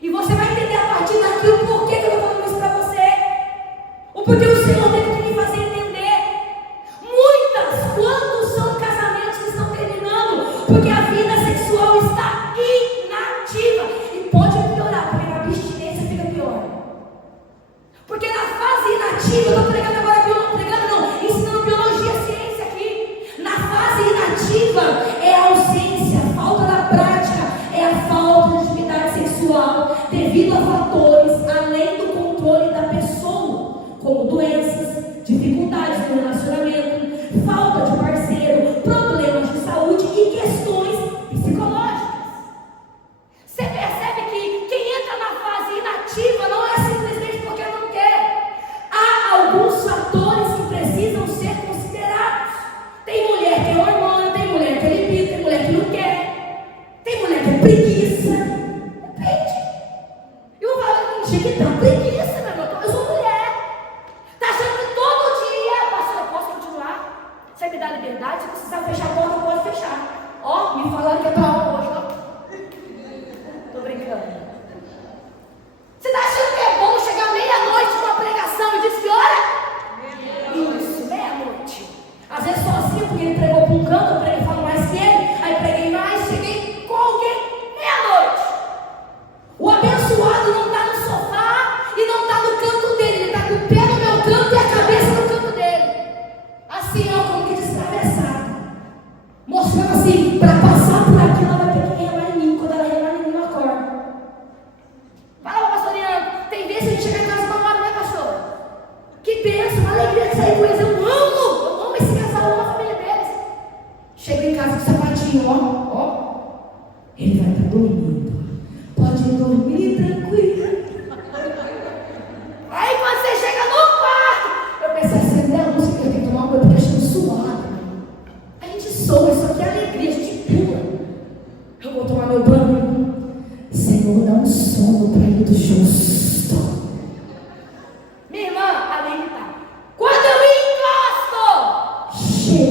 E você vai entender a partir daqui o porquê que eu estou falando isso para você. O porquê o Senhor teve que me fazer entender. Quantos são casamentos que estão terminando porque a vida sexual está inativa? E pode piorar, porque na abstinência fica pior. Porque na fase inativa, eu estou pregando agora, ensinando biologia, ciência aqui. Na fase inativa é a ausência, a falta da prática, é a falta de atividade sexual devido a fatores além do controle da pessoa, como doenças, dificuldades no relacionamento, falta de parceiro, problemas de saúde e questões psicológicas. Você percebe que quem entra na fase inativa não é simplesmente porque não quer. Há alguns fatores que precisam ser considerados. Tem mulher que é hormônio, tem mulher que é libido, tem mulher que não quer, tem mulher que é preguiça. Depende. Eu vou falar que tá preguiça, meu irmão. Eu sou mulher. Tá achando que todo dia, pastor, eu posso continuar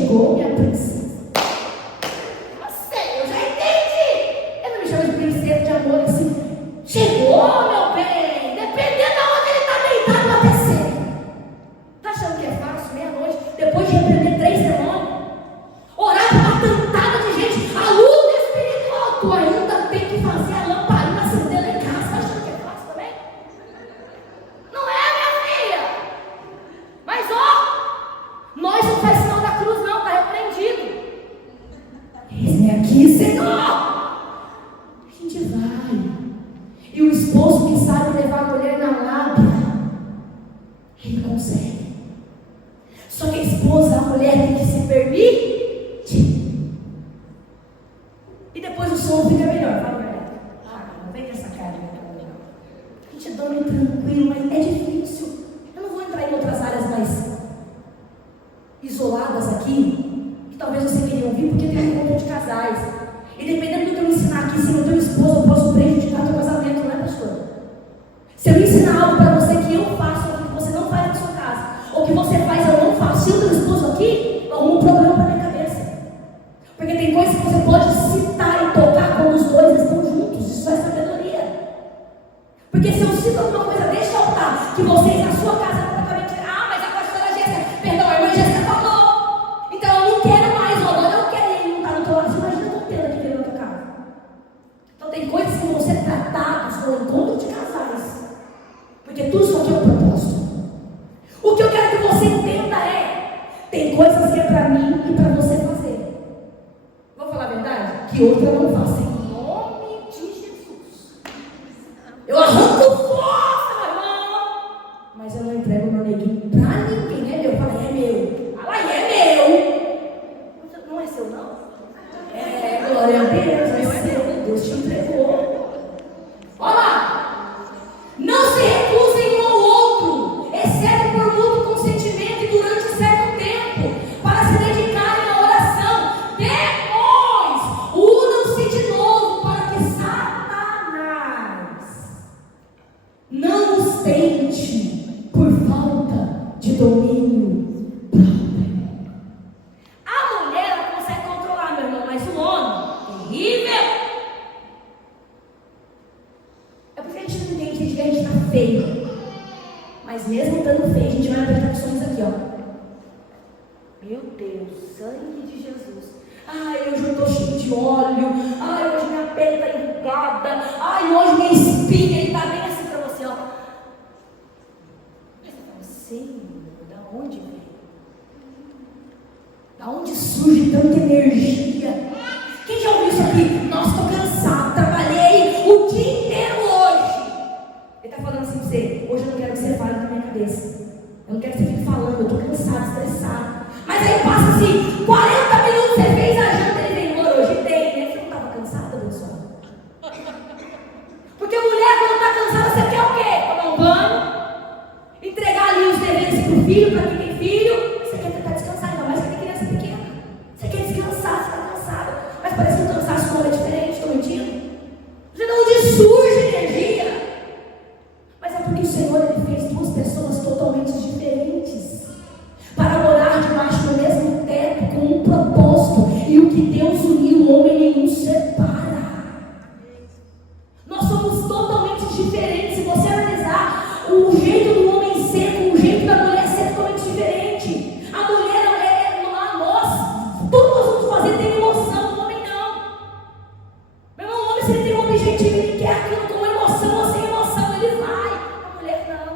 chegou, minha princesa. Eu já entendi. Ele não me chama de princesa de amor assim. Chegou, meu bem. Dependendo de onde ele está deitado, até cedo. Está achando que é fácil, meia-noite, depois de repreender 3 demônios? Orar para uma tantada de gente. A luta espiritual. Tu ainda tem que fazer a lamparina acender lá em casa. Está achando que é fácil também? Não é, minha filha. Mas nós não faz sinal da cruz, não. Está repreendido. Eis-me aqui, Senhor. A gente vai. E o esposo que sabe levar a mulher na lábia, ele consegue. Só que a esposa, a mulher tem que se permitir. E depois o som fica melhor. Fala, mulher. Não vem com essa cara de melhor. A gente dorme tranquilo, mas é difícil. Eu não vou entrar em outras áreas mais isoladas aqui, que talvez você queria ouvir, porque tem um encontro de casais. E dependendo do que eu ensinar aqui, se eu tenho esposa, eu posso prejudicar teu casamento, não é, pastor? Se eu ensinar algo para você que eu faço, ou que você não faz na sua casa, ou que você faz eu não faço, se eu tenho esposo aqui, algum problema para minha cabeça. Porque tem coisas que você pode citar e tocar quando os dois estão juntos. Isso é sabedoria. Porque se eu cito alguma coisa, deixa eu altar, que vocês na sua casa completamente. Mas a pastora Jéssica, perdão, a irmã Jéssica falou. Então eu não quero mais, agora eu quero ele não estar no teu lado. Você imagina como pena que veio na tua casa. Então tem coisas que vão ser tratadas no encontro de casais. Porque tudo isso aqui é um propósito. O que eu quero que você entenda tem coisas que é para mim e para você fazer. Vou falar a verdade? Que outra eu não faço. Em nome de Jesus. Eu arranco força, meu irmão. Mas eu não entrego meu neguinho para ninguém. É meu. Eu falei, é meu. Fala aí, é meu. Não é seu, não? Glória a Deus. É seu. Deus te entregou. Olha lá. Não se recusem um ao outro, exceto por mútuo consentimento e durante um certo tempo, para se dedicarem à oração. Depois, unam-se de novo, para que Satanás não os tente por falta de domínio próprio. A mulher ela consegue controlar, meu irmão, mas o homem, terrível. É porque a gente não entende que a gente está feio. Mas mesmo estando feio, a gente vai apertar opções aqui, ó. Meu Deus, sangue de Jesus. Hoje eu estou cheio de óleo. Hoje minha pele está enrugada. Hoje minha espinha está bem assim para você, ó. Mas eu falo, Senhor, da onde vem? Da onde surge tanta energia? Quem já ouviu isso aqui? Nossa, estou cansado, trabalhei o dia inteiro hoje. Ele está falando assim para você: hoje eu não quero que você fale na minha cabeça. Eu não quero que você fique falando, eu estou cansado, estressado. Mas aí passa assim, 40 minutos, você fez a janta, ele vem embora hoje, tem, né? Você não estava cansado, pessoal? Porque mulher, quando está cansada, você quer o quê? Tomar um banho, entregar ali os deveres para o filho, para quem tem filho. Você quer tentar descansar, ainda mais que tem criança pequena. Você quer descansar, você está cansado. Mas parece que o cansaço não é diferente, estou mentindo? Você não onde surge energia. Mas é porque o Senhor ele fez duas pessoas totalmente diferentes para morar debaixo do mesmo teto com um propósito. E o que Deus uniu, o homem nenhum separa. Nós somos totalmente diferentes. Se você analisar o jeito do homem ser com o jeito da mulher ser totalmente diferente. A mulher nós, tudo nós vamos fazer tem emoção, o homem não. Meu irmão, o homem se ele tem um objetivo, ele quer aquilo com emoção ou sem emoção, ele vai. A mulher não.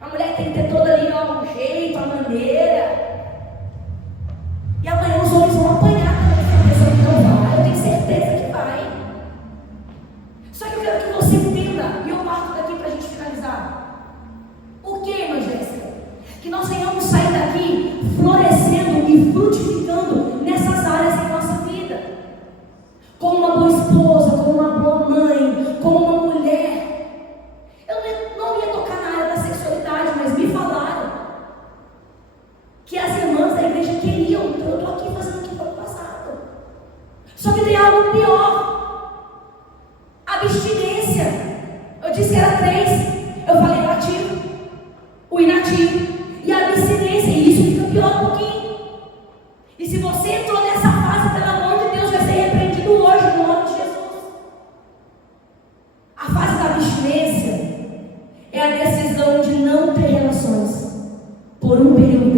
A mulher tem que ter todo ali o jeito, a maneira. E amanhã os homens vão apanhar também. Essa pessoa que não vai, eu tenho certeza que vai. Só que eu quero que você entenda, e eu parto daqui para a gente finalizar. O que, irmã Jéssica? Que nós venhamos sair daqui florescendo e frutificando nessas áreas da nossa vida. Como uma boa esposa, como uma boa mãe, como uma mulher. Eu não ia tocar na área da sexualidade, mas me falaram que as irmãs da igreja queriam, então eu estou aqui fazendo o que foi passado. Só que tem algo pior: abstinência. Eu disse que era 3, eu falei o ativo, o inativo e a abstinência, e isso fica pior um pouquinho.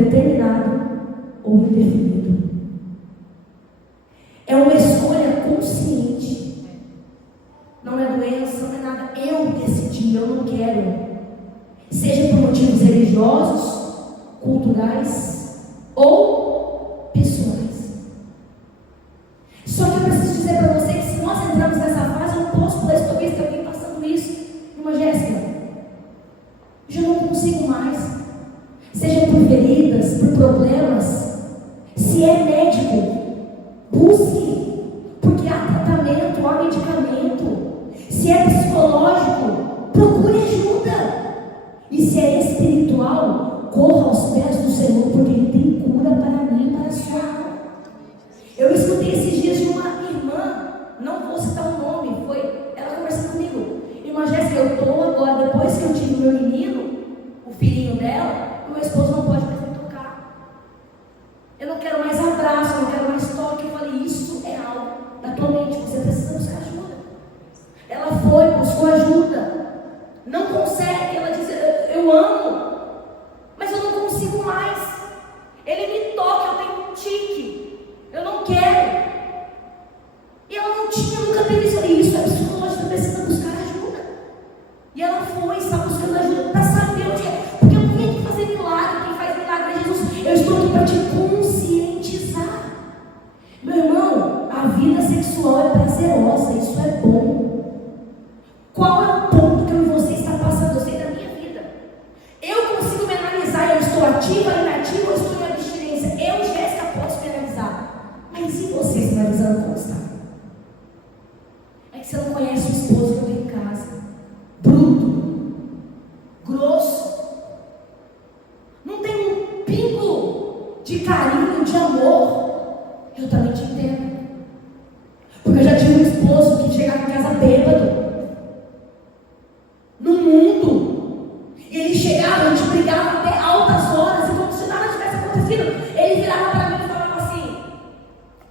determinado ou indefinido. É uma escolha consciente. Não é doença, não é nada. Eu decidi, eu não quero. Seja por motivos religiosos, culturais ou pessoais. Só que eu preciso dizer para você que se nós entrarmos nessa fase, eu não posso pular esse talvez que alguém passando isso. Irmã Jéssica, eu já não consigo mais. Seja por feridas, por problemas. Se é médico, busque, porque há tratamento, há medicamento. Se é psicológico, procure ajuda. E se é espiritual, corra aos pés do Senhor, porque Ele tem cura para mim e para a sua alma. Eu escutei esses dias de uma irmã, não vou citar o nome, ela conversando comigo. Irmã Jéssica, eu estou agora, depois que eu tive meu menino, o filhinho dela, o meu esposo não pode mais me tocar. Eu não quero mais abraço, eu não quero mais toque. Eu falei, isso é algo da tua mente, você precisa buscar ajuda. Ela foi, buscou ajuda. Não consegue, ela disse, eu amo, mas eu não consigo mais. Ele me toca, eu tenho um tique, eu não quero. E ela não tinha, nunca teve isso. Isso é psicológico, precisa buscar ajuda. E ela foi, está buscando ajuda para saber o que é. Porque eu não vim aqui fazer milagre, quem faz milagre é Jesus. Eu estou aqui para te conscientizar. Meu irmão, a vida sexual é prazerosa, isso é bom. Qual é o ponto que eu e você está passando? Eu sei da minha vida. Eu consigo me analisar, eu estou ativa, inativa, eu estou em abstinência. Eu, Jéssica, posso me analisar. Mas e você se analisando como está? É que você não conhece o esposo que eu tenho em casa. Bruto, grosso, não tem um pingo de carinho, de amor. Eu também te entendo. Porque eu já tive um esposo que chegava em casa bêbado. No mundo, ele chegava, a gente brigava até altas horas, e como se nada tivesse acontecido, ele virava para mim e falava assim: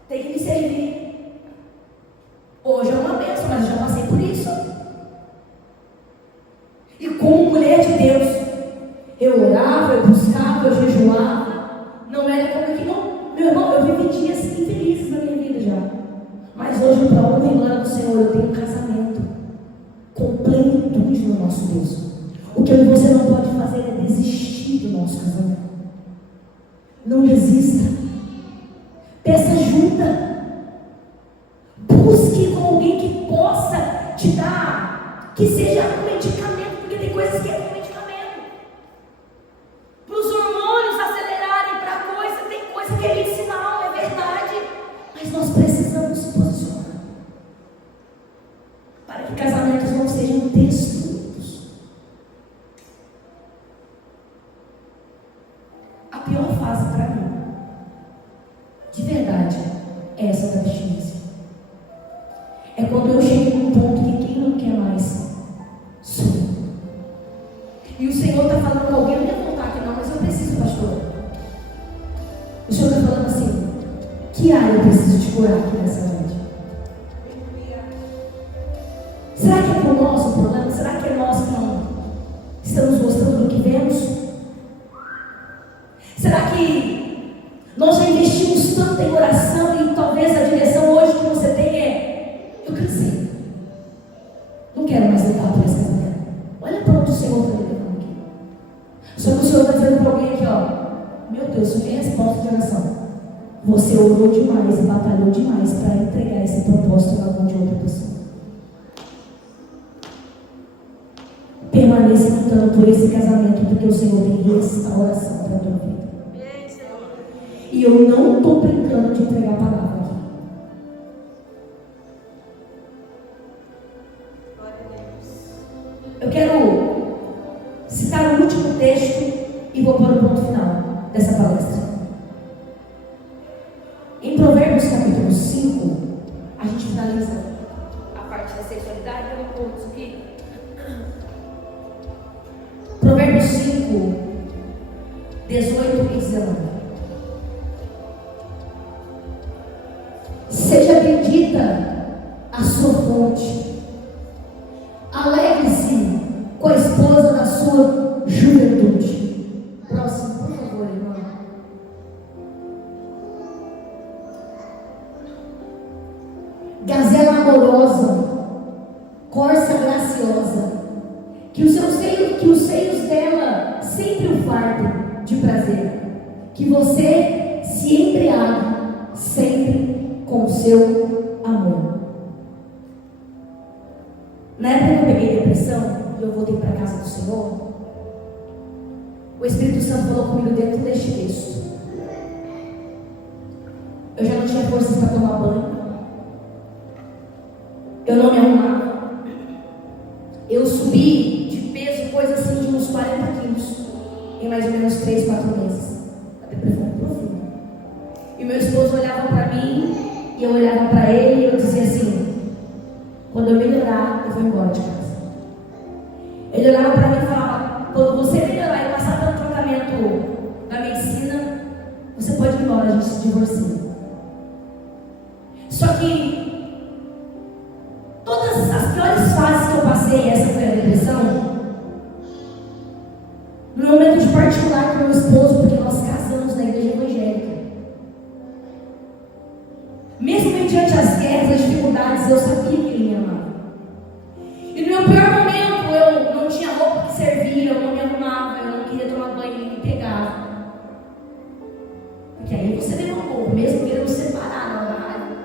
tem que me servir. Hoje é uma bênção, mas eu já passei por isso. E como mulher de Deus, eu orava, eu buscava, eu jejuava. Não era como que não. Meu irmão, eu vivi dias infelizes na minha vida já. Mas hoje, para honra e glória do Senhor, eu tenho um casamento com plenitude no nosso Deus. O que você não pode fazer é desistir do nosso casamento. Não desista. Peça ajuda. Busque com alguém que possa te dar, que seja um medicamento, porque tem coisas que é um medicamento. Para os hormônios acelerarem para a coisa, tem coisa que é medicinal, é verdade. Mas nós precisamos se posicionar para que casamentos não sejam destruídos. A pior fase para mim, de verdade, é essa da abstinência. É quando eu chego num ponto que quem não quer mais sou eu. E o Senhor está falando com alguém, eu não ia voltar aqui não, mas eu preciso, pastor. O Senhor está falando assim: que área eu preciso te curar aqui nessa noite? Será que é o nosso problema? Será que é nós que não estamos gostando do que vemos? Será que nós já investimos tanto em oração e talvez a direção hoje que você tem é: eu cansei, não quero mais lutar por esse casamento. Olha para onde o Senhor está levando aqui. Só que o Senhor está dizendo para alguém aqui, ó: meu Deus, isso é resposta de oração. Você orou demais e batalhou demais para entregar esse propósito na mão de outra pessoa. Permaneça lutando por esse casamento, porque o Senhor tem restauração para a tua vida. E eu não estou brincando de entregar a palavra aqui. Eu quero citar o último texto e vou pôr o ponto final dessa palestra. Em Provérbios capítulo 5, a gente finaliza a parte da sexualidade. Eu vou pôr isso aqui. Provérbios 5, 18 e 19. Seja bendita a sua fonte, alegre-se com a esposa da sua juventude. Próximo, por favor, irmão. que você se embriague sempre com o seu amor. Na época que eu peguei depressão e eu voltei para a casa do Senhor, o Espírito Santo falou comigo dentro deste texto. Eu já não tinha forças para tomar banho. Eu não me arrumava. Eu subi de peso, coisa assim, de uns 40 quilos em mais ou menos 3, 4 meses. A depressão profunda. E meu esposo olhava para mim e eu olhava para ele e eu dizia assim: quando eu melhorar, eu vou embora de casa. Ele olhava para mim e falava: quando você melhorar e passar pelo tratamento da medicina, você pode ir embora, a gente se divorcia. Só que todas as piores fases que eu passei, essa foi a depressão, no momento de particular com meu esposo, porque nós casamos na igreja evangélica. Mesmo mediante as guerras, as dificuldades, eu sabia que ele me amava. E no meu pior momento, eu não tinha roupa que servia, eu não me arrumava, eu não queria tomar banho, ele me pegava. Porque aí você demorou, mesmo querendo separar no horário.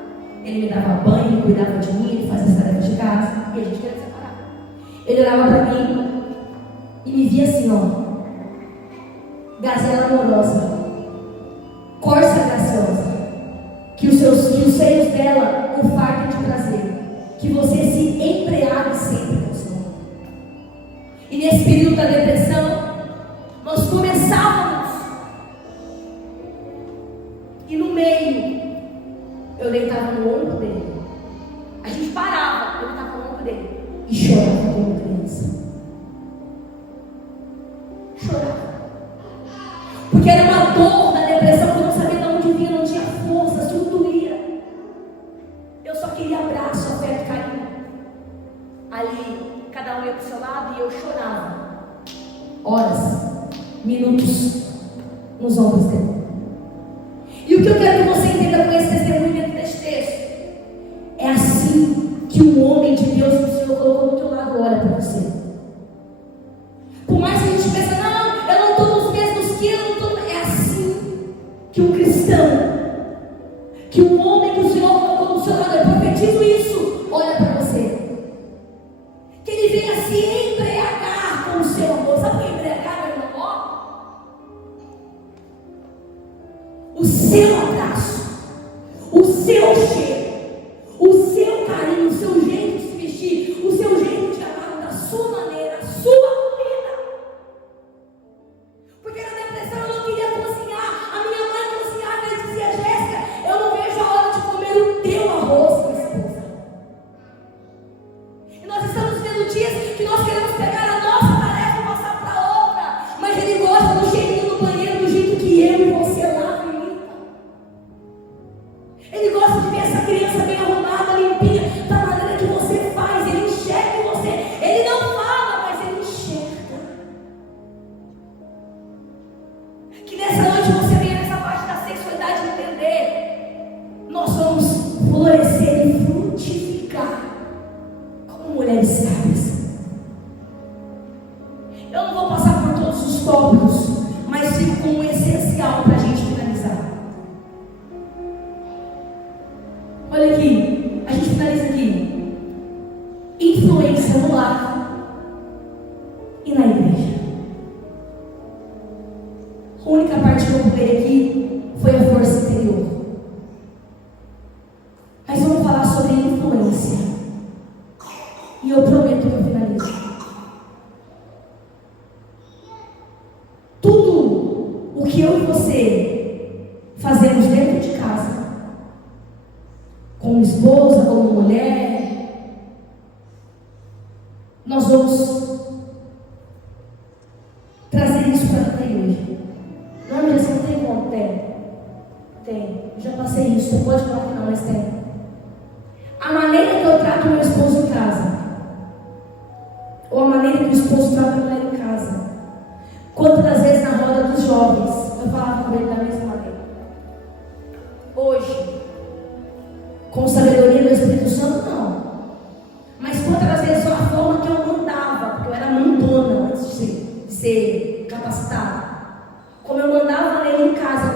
Ele me dava banho, ele cuidava de mim, ele fazia as tarefas de casa, e a gente queria separar. Ele olhava para mim e me via assim, ó. Gazela amorosa, corça graciosa, que os seios dela o fartem de prazer, que você se embriague sempre com o Senhor. E nesse período da depressão, nós começávamos, e no meio, eu deitava no ombro dele. A gente parava, eu deitava no ombro dele e chorava como criança. Chorava. Porque era uma dor da depressão que eu não sabia de onde vinha, não tinha força, tudo doía. Eu só queria abraço, afeto, carinho. Ali, cada um ia pro seu lado e eu chorava. Horas, minutos, nos ombros dele. E o que eu quero que você entenda com esse testemunho dentro deste texto, é assim que um homem de Deus que o Senhor colocou do teu lado olha para você. Por mais que a gente pense, não, eu não estou nos mesmos quilos, eu não estou. É assim que um cristão, que um homem que o Senhor colocou do seu lado, eu profetizo isso, olha para você. Que ele venha se embriagar com o seu amor. Sabe o que é embriagar, meu irmão? O seu abraço, o seu cheiro, o seu carinho, o seu jeito de se vestir, o seu jeito de amar da sua maneira, a sua comida. Porque na depressão eu não queria cozinhar, a minha mãe cozinhava e dizia: Jéssica, eu não vejo a hora de comer o teu arroz, minha esposa. E nós estamos vendo dias que nós queremos pegar a nossa tarefa e passar para outra, mas ele gosta do cheirinho no banheiro do jeito que eu e você lava. Ele gosta de ver essa criança bem arrumada, limpinha, da maneira que você faz. Ele enxerga em você. Ele não fala, mas ele enxerga. Que nessa noite você venha nessa parte da sexualidade entender. Nós vamos florescer e frutificar como mulheres sábias. Eu não vou passar por todos os tópicos, mas fico com o essencial para a gente finalizar. Olha aqui, a gente finaliza aqui. Influência no lar e na igreja. A única parte que eu pulei aqui foi a força interior. Mas vamos falar sobre influência. E eu prometo que eu finalizo. Tudo o que eu e você fazemos dentro de casa, como esposa, como mulher, nós vamos trazer isso para a igreja. Não, mas não tem como? Tem. Já passei isso. Você pode falar que não, mas tem. A maneira que eu trato meu esposo em casa, ou a maneira que o esposo trata a mulher em casa. Quantas das vezes na roda dos jovens eu falava com ele da mesma maneira. Hoje, com sabedoria do Espírito Santo, não. Mas quantas das vezes a forma que eu mandava, porque eu era mandona antes de ser capacitada, como eu mandava nele em casa,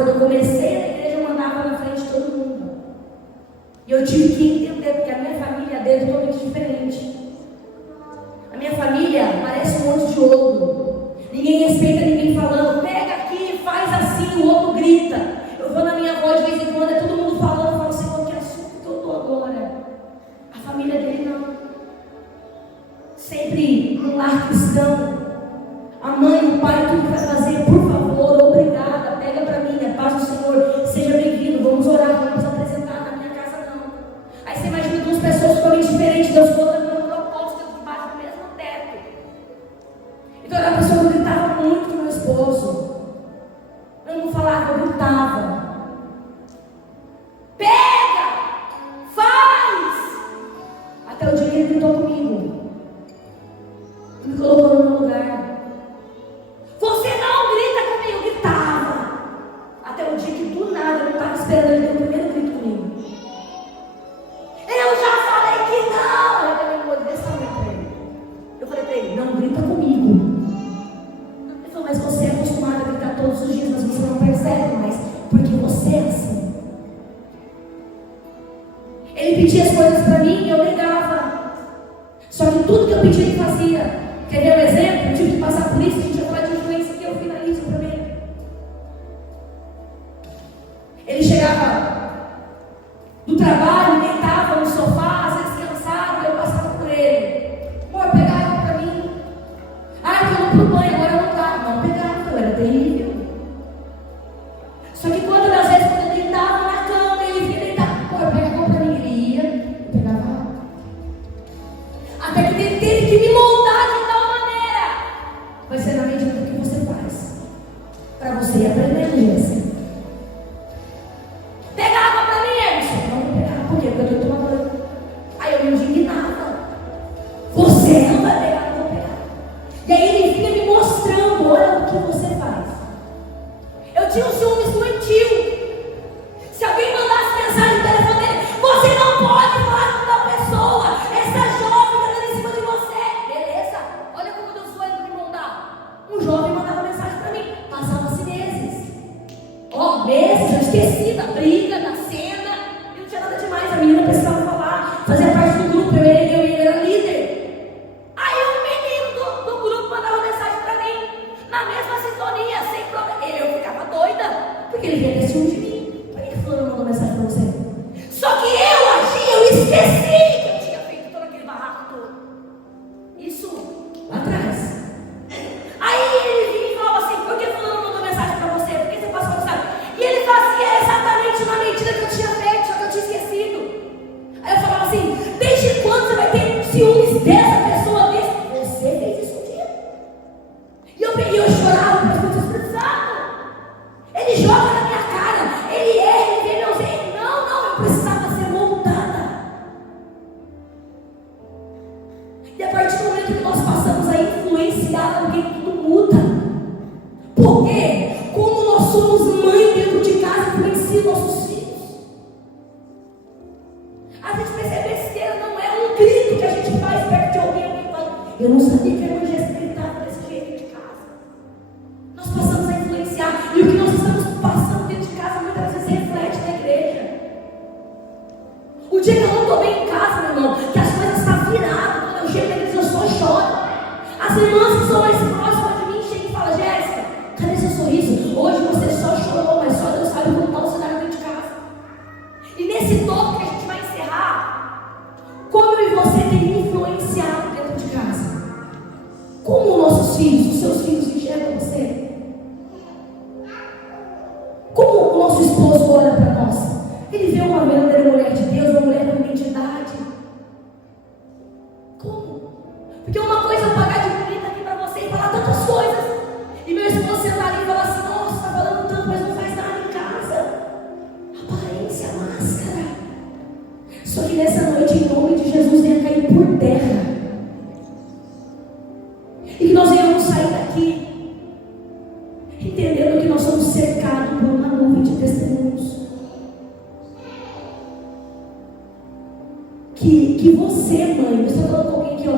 eu tive que entender, porque a minha família dele é totalmente diferente. A minha família parece um monte de ouro. Ninguém respeita ninguém falando, pega aqui, faz assim, o outro grita. Eu vou na minha avó de vez em quando, é todo mundo falando, eu falo, Senhor, que assunto que eu estou agora. A família dele não. Sempre um lar cristão. A mãe, o pai, tudo que vai fazer, por favor, obrigada, pega para mim, a paz do Senhor, seja bem-vindo, vamos orar, vamos apresentar, na minha casa não. Aí você imagina duas pessoas totalmente diferentes, Deus colocando uma proposta debaixo do mesmo teto. Então a pessoa gritava muito com meu esposo. Eu não falava, eu gritava. Pega! Faz! Até o dia que ele gritou comigo. Me colocou no meu lugar. Você não grita comigo, eu gritava. Até o dia que do nada eu não estava esperando ele ter o primeiro grito comigo. Eu já falei que não. Eu falei, amor, desse tamanho pra ele. Eu falei pra ele, não grita comigo. Ele falou, mas você é acostumado a gritar todos os dias, mas você não percebe mais, porque você é assim. Ele pedia as coisas pra mim e eu negava. Só que tudo que eu pedia ele fazia. Quer ver um exemplo? Eu tive que passar por isso, a gente vai falar de influência que eu finalizo também. Ele chegava do trabalho, deitava no sofá, às vezes cansado, eu passava por ele. Amor, pegava pra mim. Ah, eu tô no banho, agora eu não tava. Não pegava, eu era terrível. Só que quando às vezes quando eu deitava na cama, ele vinha deitar. Amor, pega pra mim, ele ia, eu pegava. Até que ele teve que me moldar de tal maneira. Vai ser na medida do que você faz. Para você ir aprendendo, Jéssica. Pega água para mim, Emerson. Não vou pegar. Por quê? Porque eu estou tomando banho. Aí eu me indignava. Você não vai pegar, não vou pegar. E aí ele vinha me mostrando, olha o que você faz. Eu tinha um ciúmes doentio. Se alguém mandasse mensagem no telefone dele, você não pode falar com tal pessoa. Essa jovem está dando em cima de você. Beleza? Olha como Deus foi me mandar. Um jovem mandava mensagem para mim. Passava-se meses. Meses, eu esqueci da briga, da cena. E não tinha nada demais. A menina precisava falar. Fazia parte do grupo. Eu e ele era líder. Aí o menino do grupo mandava mensagem para mim. Na mesma sintonia, sem problema. Eu ficava doida. Porque ele vinha ter ciúme de mim. Por que fulano mandou mensagem para você? Só que eu esqueci que eu tinha feito todo aquele barraco todo. Isso lá atrás. Aí ele vinha e falava assim, por que fulano mandou mensagem para você? Por que você passou a mensagem? E ele fazia exatamente na medida que eu tinha feito, só que eu tinha esquecido. Aí eu falava assim, desde quando você vai ter ciúmes dessa pessoa desse? Você fez isso um dia. E eu peguei, eu chorava, mas eu Espírito Santo. Ele joga na minha cara, ele erra, ele vê meus erros. Não, eu precisava ser moldada. E a partir do momento que nós passamos a influenciar alguém, tudo muda. Por quê? Como nós somos mãe dentro de casa, influencia nossos filhos. A gente percebe besteira, não é um grito que a gente faz perto de alguém fala, eu não sabia que a irmã Jéssica gritava desse jeito de casa. Nós passamos a influenciar, e o que nós estamos passando dentro de casa muitas vezes reflete na igreja. O dia que eu não estou bem em casa, meu irmão, que as coisas estão viradas, quando eu chego na igreja eu só choro. As irmãs que são mais próximas de mim chegam e falam, Jéssica, cadê seu sorriso? Hoje você só chorou, mas só Deus sabe como está o cenário dentro de casa. E nesse toque que a gente vai encerrar, como eu e você tem influenciado dentro de casa? Como os nossos filhos, os seus filhos enxergam você? Como o nosso esposo olha para nós? Ele vê uma verdadeira mulher de Deus, uma mulher com identidade. Como? Porque uma coisa é eu pagar de bonita aqui para você e falar tantas coisas. E meu esposo sentar ali e falar assim, nossa, está falando tanto, mas não faz nada em casa. Aparência, máscara. Só que nessa noite, em nome de Jesus, venha cair por terra. E que nós venhamos sair daqui entendendo que nós somos cercados por uma nuvem de testemunhos. Que você, mãe, eu estou falando com alguém aqui,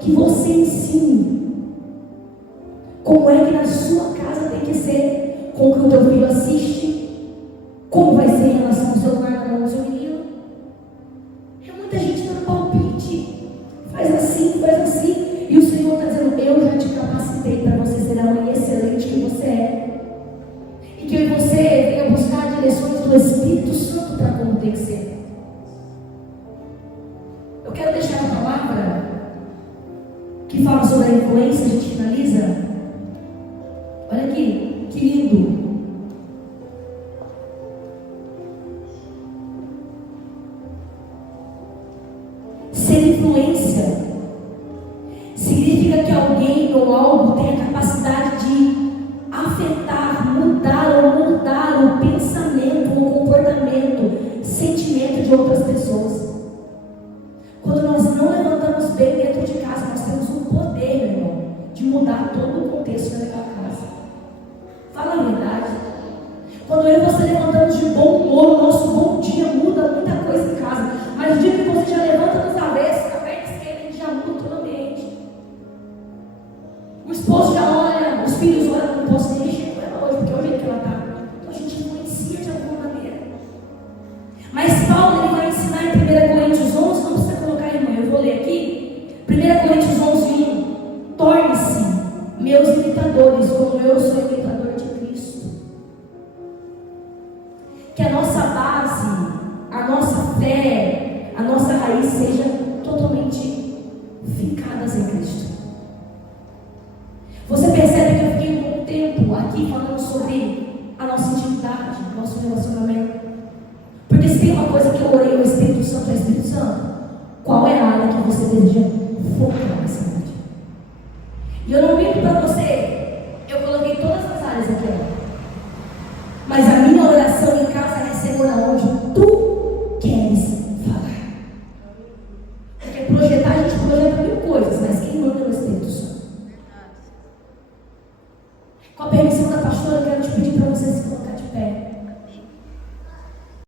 que você ensine como é que na sua casa tem que ser, como que o teu filho assiste, como vai ser em relação ao celular na mão do seu menino. do Espírito Santo para acontecer. Eu quero deixar uma palavra que fala sobre a influência, a gente finaliza. Olha aqui, que lindo. Ser influência significa que alguém ou algo tem a capacidade de afetar, mudar ou moldar o pensamento, o comportamento, sentimento de outras pessoas. Quando nós não levantamos bem dentro de casa, nós temos o poder, meu irmão, de mudar todo o contexto daquela casa. Fala a verdade. Quando eu e você levantamos de bom humor, o nosso bom dia muda muita coisa em casa. Mas o dia que você já levanta nos avessos, a perna esquerda, a gente já muda todo o ambiente. O esposo já olha, os filhos olham, não posso nem mexer com ela hoje, porque é o jeito que ela está. Então a gente influencia de alguma maneira. Mas Paulo, ele vai ensinar em 1 Coríntios 11, não precisa colocar, irmão, eu vou ler aqui. 1 Coríntios 11, 1. Torne-se meus imitadores, como eu sou imitador de Cristo. Que a nossa base, a nossa fé, a nossa raiz seja totalmente fincadas em Cristo. Você percebe que eu fiquei um bom tempo aqui falando sobre a nossa intimidade, nosso relacionamento. Porque se tem uma coisa que eu orei ao Espírito Santo, qual é a área que você deseja focar nessa área? E eu não minto para você